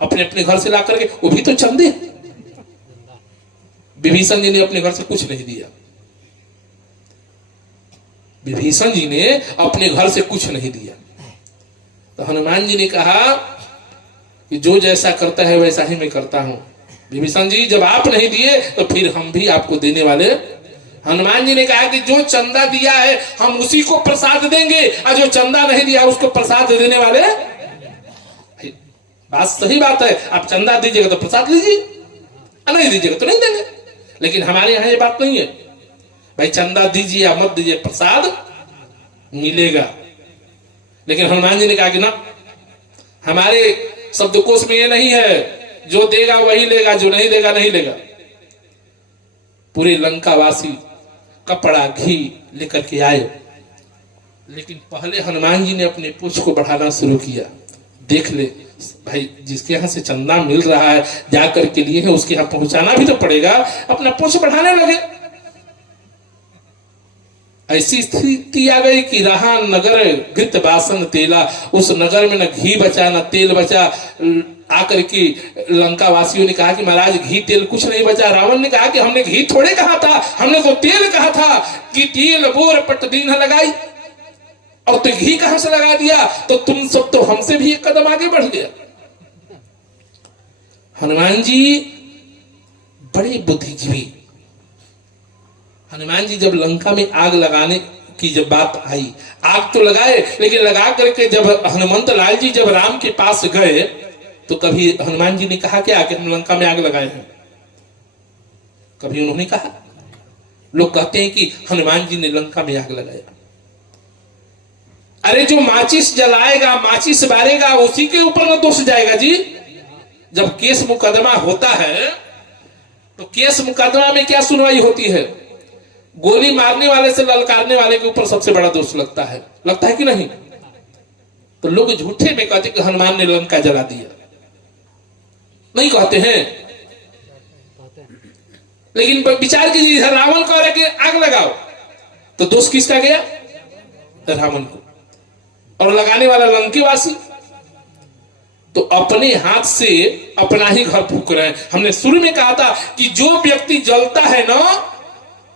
अपने अपने घर से ला करके, वो भी तो चंदे। विभीषण जी ने अपने घर से कुछ नहीं दिया। विभीषण जी ने अपने घर से कुछ नहीं दिया। तो हनुमान जी ने कहा कि जो जैसा करता है वैसा ही मैं करता हूं। विभीषण जी जब आप नहीं दिए तो फिर हम भी आपको देने वाले। हनुमान जी ने कहा कि जो चंदा दिया है हम उसी को प्रसाद देंगे, और जो चंदा नहीं दिया उसको प्रसाद देने वाले। बात सही बात है, आप चंदा दीजिएगा तो प्रसाद लीजिए, नहीं दीजिएगा तो नहीं देंगे। लेकिन हमारे यहाँ ये बात नहीं है भाई, चंदा दीजिए या मत दीजिए प्रसाद मिलेगा। लेकिन हनुमान जी ने कहा कि ना, हमारे शब्दकोश में ये नहीं है, जो देगा वही लेगा, जो नहीं देगा नहीं लेगा। पूरे लंकावासी कपड़ा घी लेकर के आए, लेकिन पहले हनुमान जी ने अपने पूंछ को बढ़ाना शुरू किया। देख ले भाई, जिसके यहाँ से चंदा मिल रहा है जाकर के लिए है, उसके यहाँ पहुंचाना भी तो पड़ेगा। अपना पूंछ बढ़ाने लगे। ऐसी स्थिति आ गई कि रहा नगर घृत बासन तेला। उस नगर में न घी बचा न तेल बचा। आकर के लंका वासियों ने कहा कि महाराज घी तेल कुछ नहीं बचा। रावण ने कहा कि हमने घी थोड़े कहा था, हमने तो तेल कहा था कि तेल बोर पट दीन लगाई, और तो घी कहां से लगा दिया। तो तुम सब तो हमसे भी एक कदम आगे बढ़ गया। हनुमान जी बड़े बुद्धिजीवी। हनुमान जी जब लंका में आग लगाने की जब बात आई, आग तो लगाए, लेकिन लगा करके जब हनुमंत लाल जी जब राम के पास गए तो कभी हनुमान जी ने कहा क्या कि हम लंका में आग लगाए हैं? कभी उन्होंने कहा? लोग कहते हैं कि हनुमान जी ने लंका में आग लगाया। अरे जो माचिस जलाएगा, माचिस बारेगा, उसी के ऊपर न दोष जाएगा जी। जब केस मुकदमा होता है तो केस मुकदमा में क्या सुनवाई होती है? गोली मारने वाले से ललकारने वाले के ऊपर सबसे बड़ा दोष लगता है कि नहीं? तो लोग झूठे में कहते कि हनुमान ने लंका जला दिया, नहीं कहते हैं। लेकिन विचार कीजिए, रावण कह रहे कि आग लगाओ, तो दोष किसका गया? रावण को। और लगाने वाला लंकेवासी। तो अपने हाथ से अपना ही घर फूंक रहे हैं। हमने शुरू में कहा था कि जो व्यक्ति जलता है ना,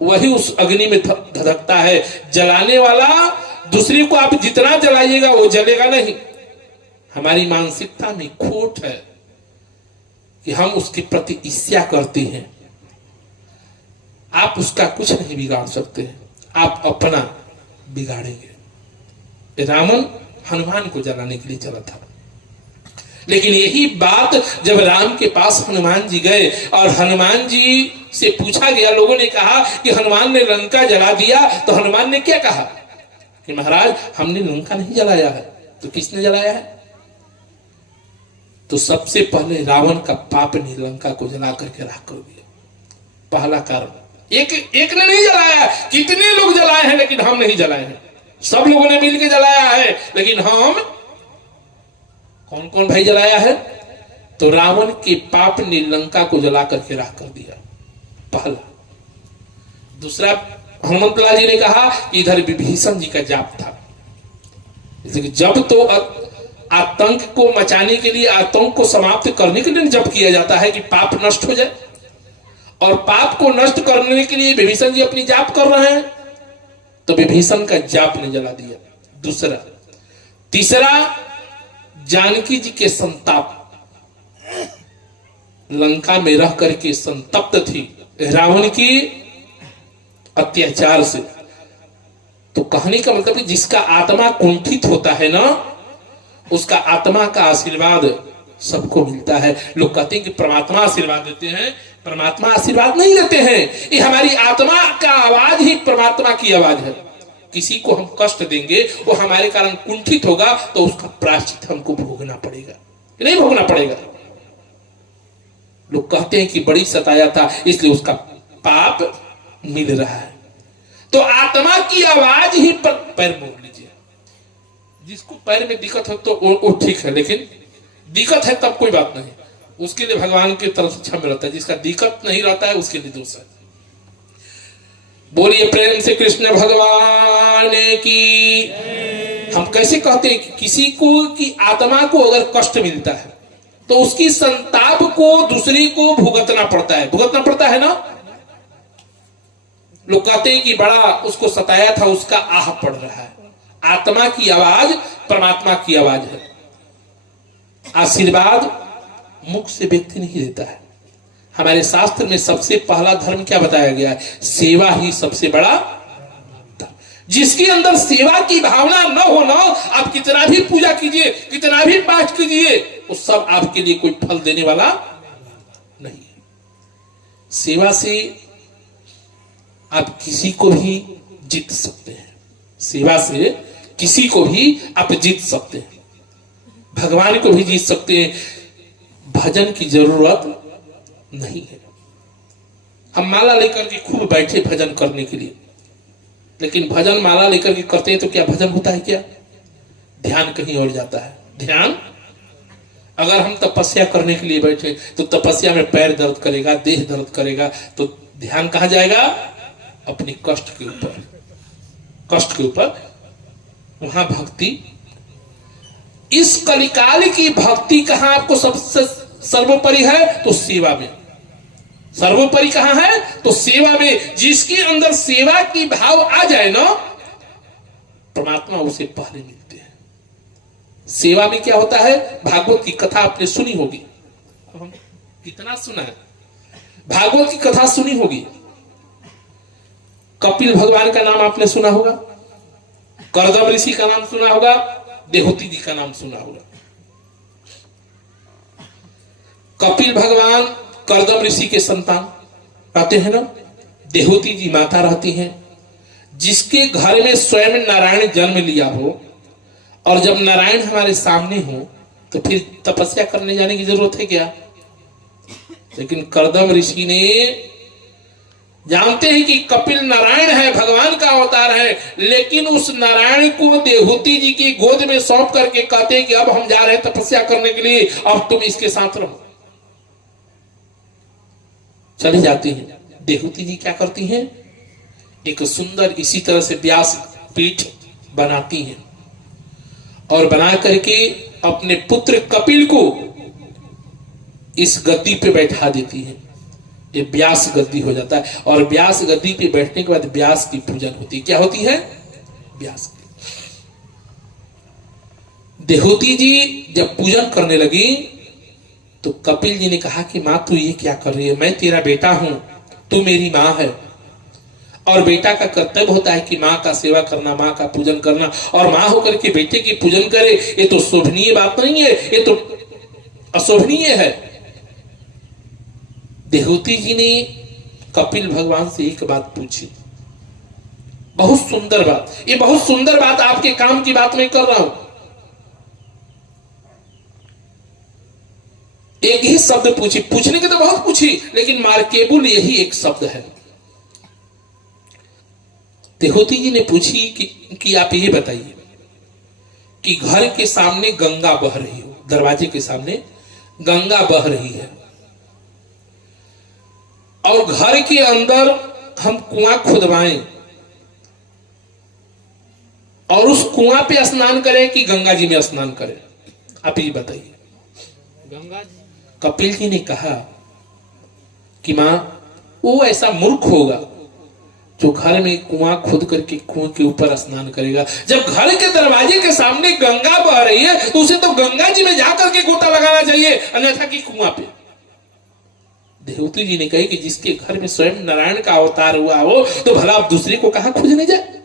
वही उस अग्नि में धधकता है। जलाने वाला दूसरे को आप जितना जलाइएगा वो जलेगा नहीं। हमारी मानसिकता में खोट है कि हम उसके प्रति ईर्ष्या करते हैं। आप उसका कुछ नहीं बिगाड़ सकते हैं, आप अपना बिगाड़ेंगे। रावण हनुमान को जलाने के लिए चला था। लेकिन यही बात जब राम के पास हनुमान जी गए और हनुमान जी से पूछा गया, लोगों ने कहा कि हनुमान ने लंका जला दिया, तो हनुमान ने क्या कहा कि महाराज हमने लंका नहीं जलाया है। तो किसने जलाया है? तो सबसे पहले रावण का पाप ने लंका को जला करके राख कर दिया। पहला कारण। एक ने नहीं जलाया, कितने लोग जलाए हैं, लेकिन हम नहीं जलाए हैं। सब लोगों ने मिलकर जलाया है, लेकिन हम कौन कौन भाई जलाया है? तो रावण के पाप ने लंका को जला करके राख कर दिया, पहला। दूसरा, हनुमंत लाल जी ने कहा कि इधर विभीषण जी का जाप था। जब तो आतंक को मचाने के लिए, आतंक को समाप्त करने के लिए जप किया जाता है कि पाप नष्ट हो जाए, और पाप को नष्ट करने के लिए विभीषण जी अपनी जाप कर रहे हैं, तो विभीषण का जाप ने जला दिया। दूसरा। तीसरा, जानकी जी के संताप। लंका में रह करके संतप्त थी रावण की अत्याचार से। तो कहने का मतलब कि जिसका आत्मा कुंठित होता है ना, उसका आत्मा का आशीर्वाद सबको मिलता है। लोग कहते हैं कि परमात्मा आशीर्वाद देते हैं, परमात्मा आशीर्वाद नहीं देते हैं। ये हमारी आत्मा का आवाज ही परमात्मा की आवाज है। किसी को हम कष्ट देंगे, वो हमारे कारण कुंठित होगा, तो उसका प्रायश्चित हमको भोगना पड़ेगा, नहीं भोगना पड़ेगा। लोग कहते हैं कि बड़ी सताया था इसलिए उसका पाप मिल रहा है। तो आत्मा की आवाज ही पर पैर मोड़ लीजिए। जिसको पैर में दिक्कत हो तो वो ठीक है, लेकिन दिक्कत है तब कोई बात नहीं, उसके लिए भगवान की तरफ से क्षमा रहता है। जिसका दिक्कत नहीं रहता है उसके लिए दोष है। बोलिए प्रेम से कृष्ण भगवान की। हम कैसे कहते हैं कि किसी को की आत्मा को अगर कष्ट मिलता है तो उसकी संताप को दूसरे को भुगतना पड़ता है ना। लोग कहते हैं कि बड़ा उसको सताया था, उसका आह पड़ रहा है। आत्मा की आवाज परमात्मा की आवाज है। आशीर्वाद मुख से व्यक्ति नहीं देता है। हमारे शास्त्र में सबसे पहला धर्म क्या बताया गया है? सेवा ही सबसे बड़ा धर्म। जिसके अंदर सेवा की भावना न हो ना, आप कितना भी पूजा कीजिए, कितना भी पाठ कीजिए, वो सब आपके लिए कोई फल देने वाला नहीं है। सेवा से आप किसी को भी जीत सकते हैं। सेवा से किसी को भी आप जीत सकते हैं, भगवान को भी जीत सकते हैं। भजन की जरूरत नहीं है। हम माला लेकर के खूब बैठे भजन करने के लिए, लेकिन भजन माला लेकर के करते हैं तो क्या भजन होता है? क्या ध्यान कहीं और जाता है। ध्यान, अगर हम तपस्या करने के लिए बैठे तो तपस्या में पैर दर्द करेगा, देह दर्द करेगा, तो ध्यान कहां जाएगा? अपने कष्ट के ऊपर, कष्ट के ऊपर। वहां भक्ति, इस कलिकाल की भक्ति कहां आपको सबसे सर्वोपरि है? तो सेवा में। सर्वोपरि कहां है? तो सेवा में। जिसके अंदर सेवा की भाव आ जाए ना, परमात्मा उसे पहले मिलते हैं। सेवा में क्या होता है? भागवत की कथा आपने सुनी होगी। अब हम कितना सुना है? भागवत की कथा सुनी होगी। कपिल भगवान का नाम आपने सुना होगा, करदम ऋषि का नाम सुना होगा, देहूती जी का नाम सुना होगा। कपिल भगवान करदम ऋषि के संतान रहते हैं ना, देहूती जी माता रहती हैं। जिसके घर में स्वयं नारायण जन्म लिया हो, और जब नारायण हमारे सामने हो तो फिर तपस्या करने जाने की जरूरत है क्या? लेकिन करदम ऋषि ने, जानते हैं कि कपिल नारायण है, भगवान का अवतार है, लेकिन उस नारायण को देहूती जी की गोद में सौंप करके कहते हैं कि अब हम जा रहे हैं तपस्या करने के लिए, अब तुम इसके साथ रहो। चली जाती हैं। देहूती जी क्या करती हैं? एक सुंदर इसी तरह से व्यास पीठ बनाती हैं, और बना करके अपने पुत्र कपिल को इस गद्दी पे बैठा देती हैं। ये व्यास गद्दी हो जाता है, और व्यास गद्दी पे बैठने के बाद व्यास की पूजन होती है। क्या होती है? व्यास की। देहूती जी जब पूजन करने लगी तो कपिल जी ने कहा कि मां तू ये क्या कर रही है? मैं तेरा बेटा हूं, तू मेरी मां है, और बेटा का कर्तव्य होता है कि मां का सेवा करना, मां का पूजन करना, और मां होकर के बेटे की पूजन करे, ये तो शोभनीय बात नहीं है, ये तो अशोभनीय है। देहूती जी ने कपिल भगवान से एक बात पूछी, बहुत सुंदर बात। ये बहुत सुंदर बात, आपके काम की बात मैं कर रहा हूं। एक ही शब्द पूछी, पूछने के तो बहुत पूछी, लेकिन मार्केबुल यही एक शब्द है। देहूती जी ने पूछी कि आप ये बताइए कि घर के सामने गंगा बह रही हो, दरवाजे के सामने गंगा बह रही है, और घर के अंदर हम कुआं खुदवाएं और उस कुआं पे स्नान करें कि गंगा जी में स्नान करें? आप ये बताइए। गंगा जी। कपिल जी ने कहा कि मां, वो ऐसा मूर्ख होगा जो घर में कुआं खुद करके कुएं के ऊपर स्नान करेगा। जब घर के दरवाजे के सामने गंगा बह रही है तो उसे तो गंगा जी में जाकर के गोता लगाना चाहिए, अन्यथा कि कुआं पे। देहूती जी ने कही कि जिसके घर में स्वयं नारायण का अवतार हुआ हो तो भला आप दूसरे को कहां खोजने जाए?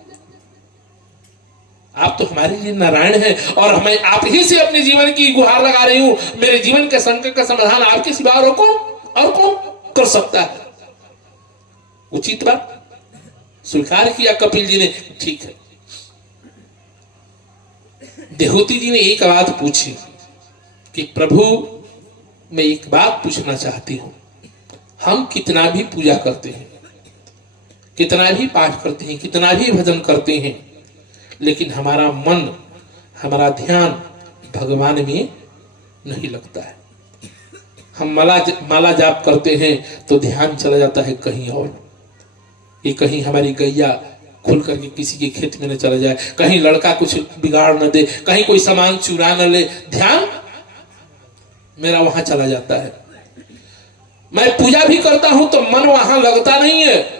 आप तो हमारे लिए नारायण हैं और मैं आप ही से अपने जीवन की गुहार लगा रही हूं। मेरे जीवन के संकट का समाधान आपके सिवा और कौन कर सकता है? उचित बात स्वीकार किया कपिल जी ने, ठीक है। देहूती जी ने एक बात पूछी कि प्रभु मैं एक बात पूछना चाहती हूं, हम कितना भी पूजा करते हैं, कितना भी पाठ करते हैं, कितना भी भजन करते हैं, लेकिन हमारा मन, हमारा ध्यान भगवान में नहीं लगता है। हम माला जाप करते हैं तो ध्यान चला जाता है कहीं और, ये कहीं हमारी गैया खुल करके किसी के खेत में न चला जाए, कहीं लड़का कुछ बिगाड़ न दे, कहीं कोई सामान चुरा न ले, ध्यान मेरा वहां चला जाता है। मैं पूजा भी करता हूं तो मन वहां लगता नहीं है,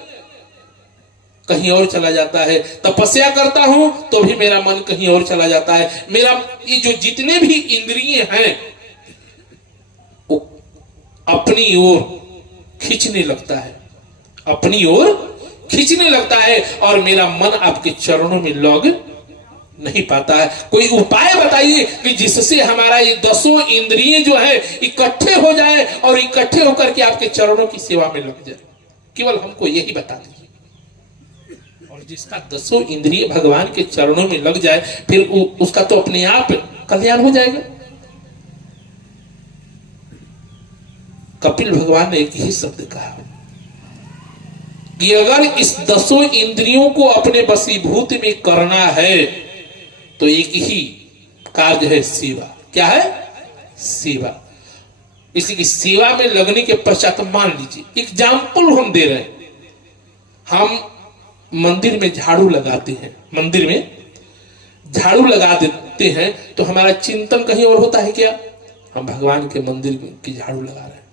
कहीं और चला जाता है। तपस्या करता हूं तो भी मेरा मन कहीं और चला जाता है। मेरा ये जो जितने भी इंद्रिय हैं वो अपनी ओर खींचने लगता है, अपनी ओर खींचने लगता है और मेरा मन आपके चरणों में लग नहीं पाता है। कोई उपाय बताइए कि जिससे हमारा ये 10 इंद्रिय जो है इकट्ठे हो जाए और इकट्ठे होकर के आपके चरणों की सेवा में लग जाए। केवल हमको यही बता दीजिए। और जिसका 10 इंद्रिय भगवान के चरणों में लग जाए फिर उसका तो अपने आप कल्याण हो जाएगा। कपिल भगवान ने एक ही शब्द कहा कि अगर इस 10 इंद्रियों को अपने वशीभूत में करना है तो एक ही कार्य है, सेवा। क्या है? सेवा। इसी की सेवा में लगने के पश्चात मान लीजिए एग्जाम्पल हम दे रहे हैं, हम मंदिर में झाड़ू लगाते हैं, मंदिर में झाड़ू लगा देते हैं तो हमारा चिंतन कहीं और होता है क्या? हम भगवान के मंदिर की झाड़ू लगा रहे हैं।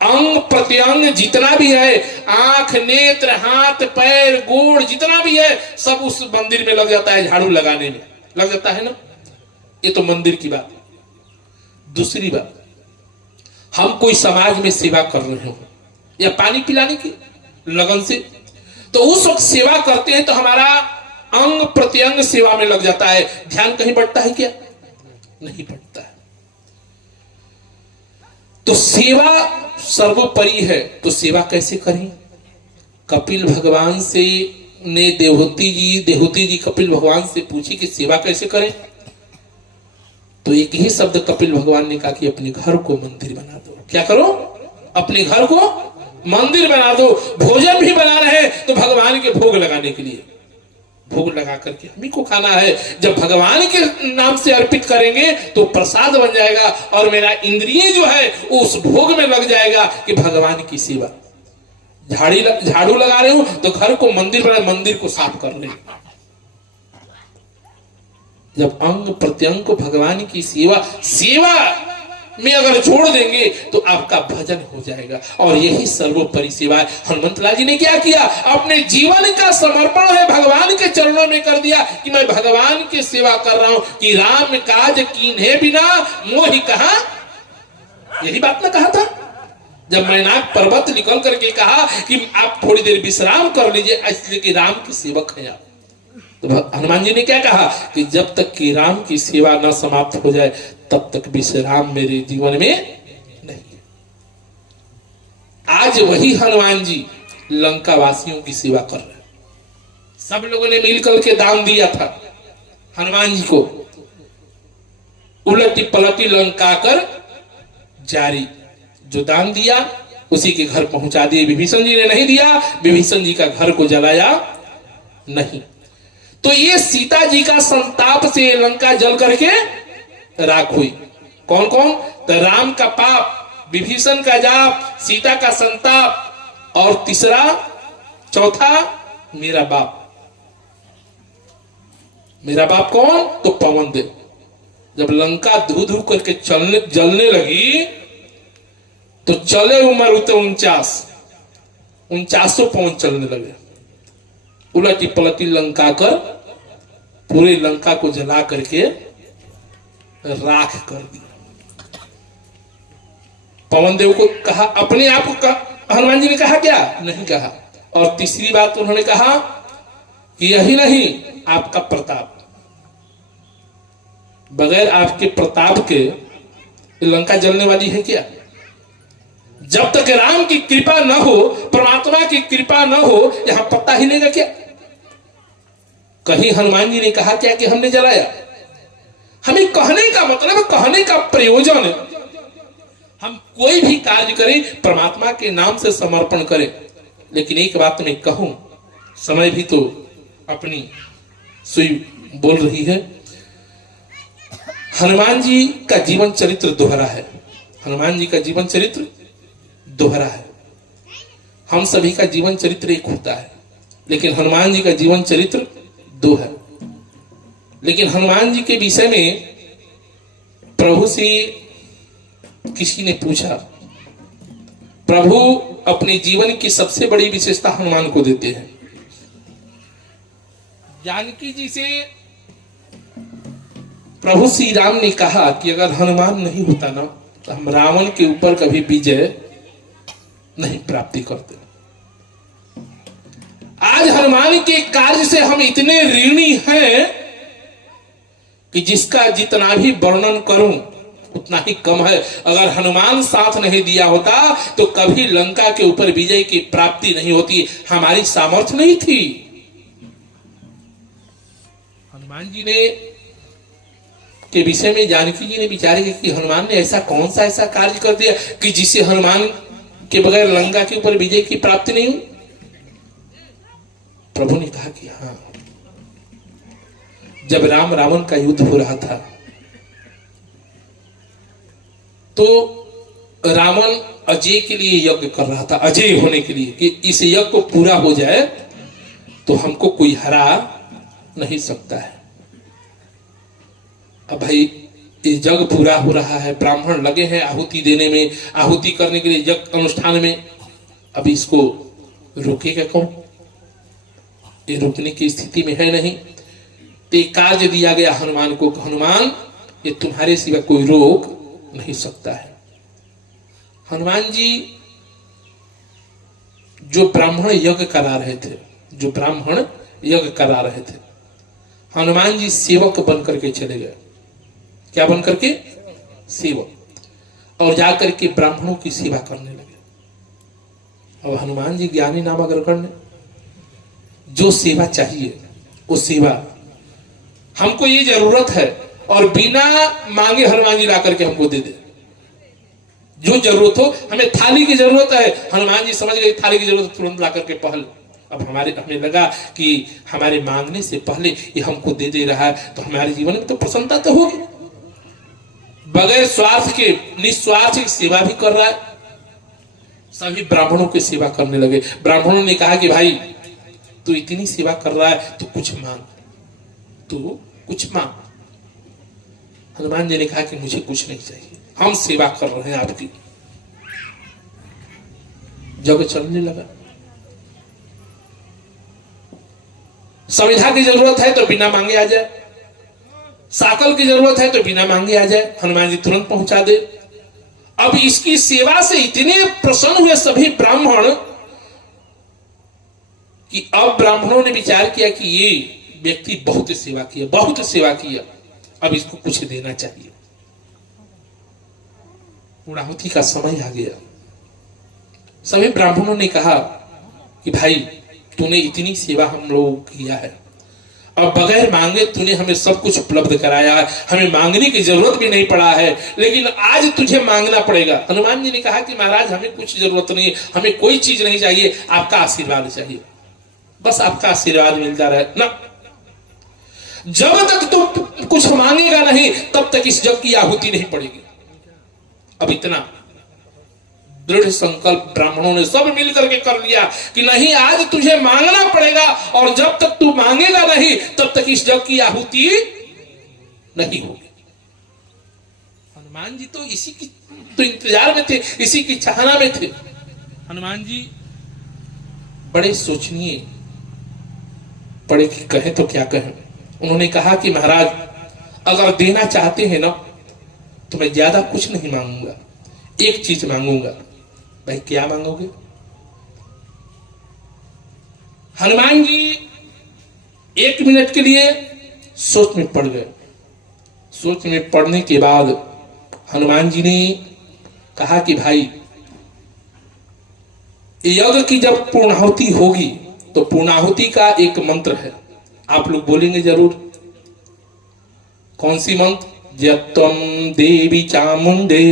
अंग प्रत्यंग जितना भी है, आंख, नेत्र, हाथ, पैर, गोड़ जितना भी है सब उस मंदिर में लग जाता है, झाड़ू लगाने में लग जाता है ना। ये तो मंदिर की बात है। दूसरी बात, हम कोई समाज में सेवा कर रहे हो या पानी पिलाने की लगन से, तो उस वक्त सेवा करते हैं तो हमारा अंग प्रत्यंग सेवा में लग जाता है। ध्यान कहीं बढ़ता है क्या? नहीं बढ़ता है। तो सेवा सर्वोपरि है, तो सेवा कैसे करें? कपिल भगवान से ने देहूती जी कपिल भगवान से पूछी कि सेवा कैसे करें, तो एक ही शब्द कपिल भगवान ने कहा कि अपने घर को मंदिर बना दो। क्या करो? अपने घर को मंदिर बना दो। भोजन भी बना रहे तो भगवान के भोग लगाने के लिए, भोग लगा करके हमी को खाना है। जब भगवान के नाम से अर्पित करेंगे तो प्रसाद बन जाएगा और मेरा इंद्रिय जो है उस भोग में लग जाएगा कि भगवान की सेवा। झाड़ू लगा रहे हूं तो घर को मंदिर बना, मंदिर को साफ कर ले। जब अंग प्रत्यंग को भगवान की सेवा में अगर जोड़ देंगे तो आपका भजन हो जाएगा। और यही सर्वोपरि सेवा है। हनुमंत लाल जी ने क्या किया? अपने जीवन का समर्पण है भगवान के चरणों में कर दिया कि मैं भगवान की सेवा कर रहा हूं। कि राम काज कीन्हे बिना मोहि कहा, यही बात ना कहा था जब मैनाक पर्वत निकल करके कहा कि आप थोड़ी देर विश्राम कर लीजिए, इसलिए कि राम के सेवक हैं आप। तो हनुमान जी ने क्या कहा कि जब तक कि राम की सेवा न समाप्त हो जाए तब तक विश्राम मेरे जीवन में नहीं। आज वही हनुमान जी लंका वासियों की सेवा कर रहे हैं। सब लोगों ने मिलकर के दान दिया था हनुमान जी को, उलटी पलटी लंका कर जारी। जो दान दिया उसी के घर पहुंचा दिए। विभीषण जी ने नहीं दिया, विभीषण जी का घर को जलाया नहीं। तो ये सीता जी का संताप से लंका जल करके राख हुई। कौन कौन? तो राम का पाप, विभीषण का जाप, सीता का संताप और तीसरा चौथा मेरा बाप। मेरा बाप कौन? तो पवन देव। जब लंका धू धू करके जलने लगी तो चले उमर उते 49 पवन चलने लगे। उलटी पलटी लंका कर पूरे लंका को जला करके राख कर दिया। पवन देव को कहा, अपने आप को हनुमान जी ने कहा क्या? नहीं कहा। और तीसरी बात उन्होंने कहा कि यही नहीं, आपका प्रताप, बगैर आपके प्रताप के लंका जलने वाली है क्या? जब तक राम की कृपा न हो, परमात्मा की कृपा न हो, यहां पत्ता हिलेगा क्या? कहीं हनुमान जी ने कहा क्या कि हमने जलाया? हमें कहने का मतलब, कहने का प्रयोजन, हम कोई भी कार्य करें परमात्मा के नाम से समर्पण करें। लेकिन एक बात मैं कहूं, समय भी तो अपनी सुई बोल रही है। हनुमान जी का जीवन चरित्र दोहरा है। हनुमान जी का जीवन चरित्र दोहरा है। हम सभी का जीवन चरित्र एक होता है, लेकिन हनुमान जी का जीवन चरित्र दो है। लेकिन हनुमान जी के विषय में प्रभु से किसी ने पूछा, प्रभु अपने जीवन की सबसे बड़ी विशेषता हनुमान को देते हैं। जानकी जी से प्रभु श्री राम ने कहा कि अगर हनुमान नहीं होता ना तो हम रावण के ऊपर कभी विजय नहीं प्राप्ति करते। आज हनुमान के कार्य से हम इतने ऋणी हैं कि जिसका जितना भी वर्णन करूं उतना ही कम है। अगर हनुमान साथ नहीं दिया होता तो कभी लंका के ऊपर विजय की प्राप्ति नहीं होती। हमारी सामर्थ्य नहीं थी। हनुमान जी ने के विषय में जानकी जी ने विचार किया कि हनुमान ने ऐसा कौन सा ऐसा कार्य कर दिया कि जिससे हनुमान के बगैर लंका के ऊपर विजय की प्राप्ति नहीं हुई। प्रभु ने कहा कि हाँ, जब राम रावण का युद्ध हो रहा था तो रावण अजय के लिए यज्ञ कर रहा था, अजय होने के लिए, कि इस यज्ञ को पूरा हो जाए तो हमको कोई हरा नहीं सकता है। अब भाई ये यज्ञ पूरा हो रहा है, ब्राह्मण लगे हैं आहुति देने में, आहुति करने के लिए यज्ञ अनुष्ठान में। अब इसको रोकेगा कौन? ये रोकने की स्थिति में है नहीं। तो कार्य दिया गया हनुमान को, हनुमान ये तुम्हारे सिवा कोई रोक नहीं सकता है। हनुमान जी जो ब्राह्मण यज्ञ करा रहे थे, जो ब्राह्मण यज्ञ करा रहे थे, हनुमान जी सेवक बन करके चले गए। क्या बन करके? सेवक। और जाकर के ब्राह्मणों की सेवा करने लगे। अब हनुमान जी ज्ञानी नामाग्रगण्य, जो सेवा चाहिए वो सेवा, हमको ये जरूरत है और बिना मांगे हनुमान जी ला करके हमको दे दे। जो जरूरत हो, हमें थाली की जरूरत है, हनुमान जी समझ गए थाली की जरूरत, तुरंत ला करके पहल। अब हमें लगा कि हमारे मांगने से पहले ये हमको दे दे रहा है तो हमारे जीवन में तो प्रसन्नता तो होगी। बगैर स्वार्थ के निस्वार्थ की सेवा भी कर रहा है। सभी ब्राह्मणों की सेवा करने लगे। ब्राह्मणों ने कहा कि भाई तू इतनी सेवा कर रहा है तो कुछ मांग, तू कुछ मांग। हनुमान जी ने कहा कि मुझे कुछ नहीं चाहिए, हम सेवा कर रहे हैं आपकी। जग चलने लगा। संविधा की जरूरत है तो बिना मांगे आ जाए, साकल की जरूरत है तो बिना मांगे आ जाए, हनुमान जी तुरंत पहुंचा दे। अब इसकी सेवा से इतने प्रसन्न हुए सभी ब्राह्मण कि अब ब्राह्मणों ने विचार किया कि ये व्यक्ति बहुत सेवा किया, बहुत सेवा किया, अब इसको कुछ देना चाहिए। पूर्णाहुति का समय आ गया। सभी ब्राह्मणों ने कहा कि भाई तूने इतनी सेवा हम लोगों को किया है, अब बगैर मांगे तूने हमें सब कुछ उपलब्ध कराया है, हमें मांगने की जरूरत भी नहीं पड़ा है, लेकिन आज तुझे मांगना पड़ेगा। हनुमान जी ने कहा कि महाराज हमें कुछ जरूरत नहीं है, हमें कोई चीज नहीं चाहिए, आपका आशीर्वाद चाहिए, बस आपका आशीर्वाद मिलता रहे ना। जब तक तू कुछ मांगेगा नहीं तब तक इस जग की आहुति नहीं पड़ेगी। अब इतना दृढ़ संकल्प ब्राह्मणों ने सब मिलकर के कर लिया कि नहीं, आज तुझे मांगना पड़ेगा और जब तक तू मांगेगा नहीं तब तक इस जग की आहुति नहीं होगी। हनुमान जी तो इसी की तो इंतजार में थे, इसी की चाहना में थे। हनुमान जी बड़े सोचनीय पड़े कि कहे तो क्या कहें। उन्होंने कहा कि महाराज अगर देना चाहते हैं ना तो मैं ज्यादा कुछ नहीं मांगूंगा, एक चीज मांगूंगा। भाई क्या मांगोगे? हनुमान जी 1 मिनट के लिए सोच में पड़ गए। सोच में पड़ने के बाद हनुमान जी ने कहा कि भाई, यज्ञ की जब पूर्णाहुति होगी तो पूर्णाहुति का एक मंत्र है, आप लोग बोलेंगे जरूर। कौन सी मंत्र? यत्त्वं देवी चामुंडे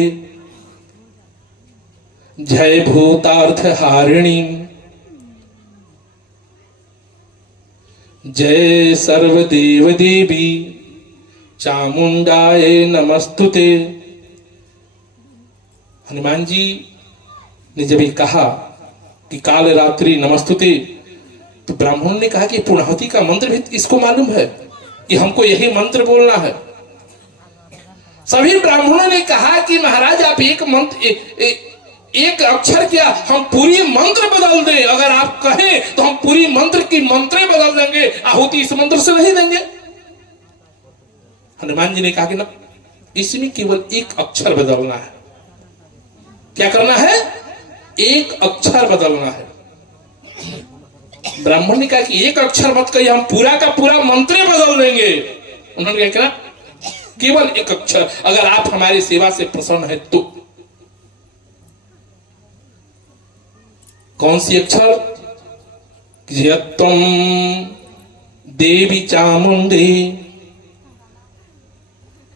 जय भूतार्थ हारिणी जय सर्वदेव देवी चामुंडाय नमस्तुते। हनुमान जी ने जब ये कहा कि काल रात्रि नमस्तुते, तो ब्राह्मणों ने कहा कि पूर्णाहुति का मंत्र भी इसको मालूम है कि हमको यही मंत्र बोलना है। सभी ब्राह्मणों ने कहा कि महाराज आप एक मंत्र एक अक्षर क्या, हम पूरी मंत्र बदल दें, अगर आप कहें तो हम पूरी मंत्र की मंत्रें बदल देंगे, आहुति इस मंत्र से नहीं देंगे। हनुमान जी ने कहा कि ना, इसमें केवल एक अक्षर बदलना है। क्या करना है? एक अक्षर बदलना है। ब्राह्मण ने कहा कि एक अक्षर मत कहिए, हम पूरा का पूरा मंत्र बदल देंगे। उन्होंने कहा केवल एक अक्षर, अगर आप हमारी सेवा से प्रसन्न है तो। कौन सी अक्षर? यत्त्वं देवी चामुंडे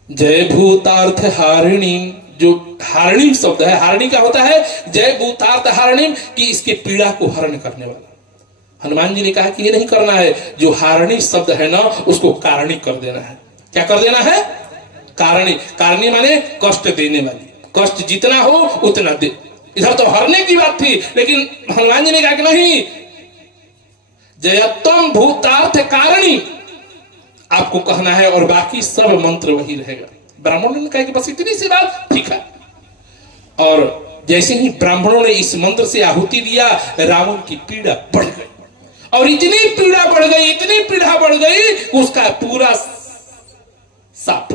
जय भूतार्थ हारिणी। जो हारिणी शब्द है, हारिणी का होता है जय भूतार्थ हारिणी, कि इसके पीड़ा को हरण करने वाला। हनुमान जी ने कहा कि ये नहीं करना है, जो हारिणी शब्द है ना उसको कारणी कर देना है। क्या कर देना है? कारणी। कारणी माने कष्ट देने वाली, कष्ट जितना हो उतना दे। इधर तो हरने की बात थी, लेकिन हनुमान जी ने कहा कि नहीं, जयत्वम भूतार्थ कारणी आपको कहना है, और बाकी सब मंत्र वही रहेगा। ब्राह्मणों ने कहा कि बस इतनी सी बात, ठीक है। और जैसे ही ब्राह्मणों ने इस मंत्र से आहुति दिया, रावण की पीड़ा बढ़ गई, और इतनी पीड़ा बढ़ गई, इतनी पीड़ा बढ़ गई, उसका पूरा साफ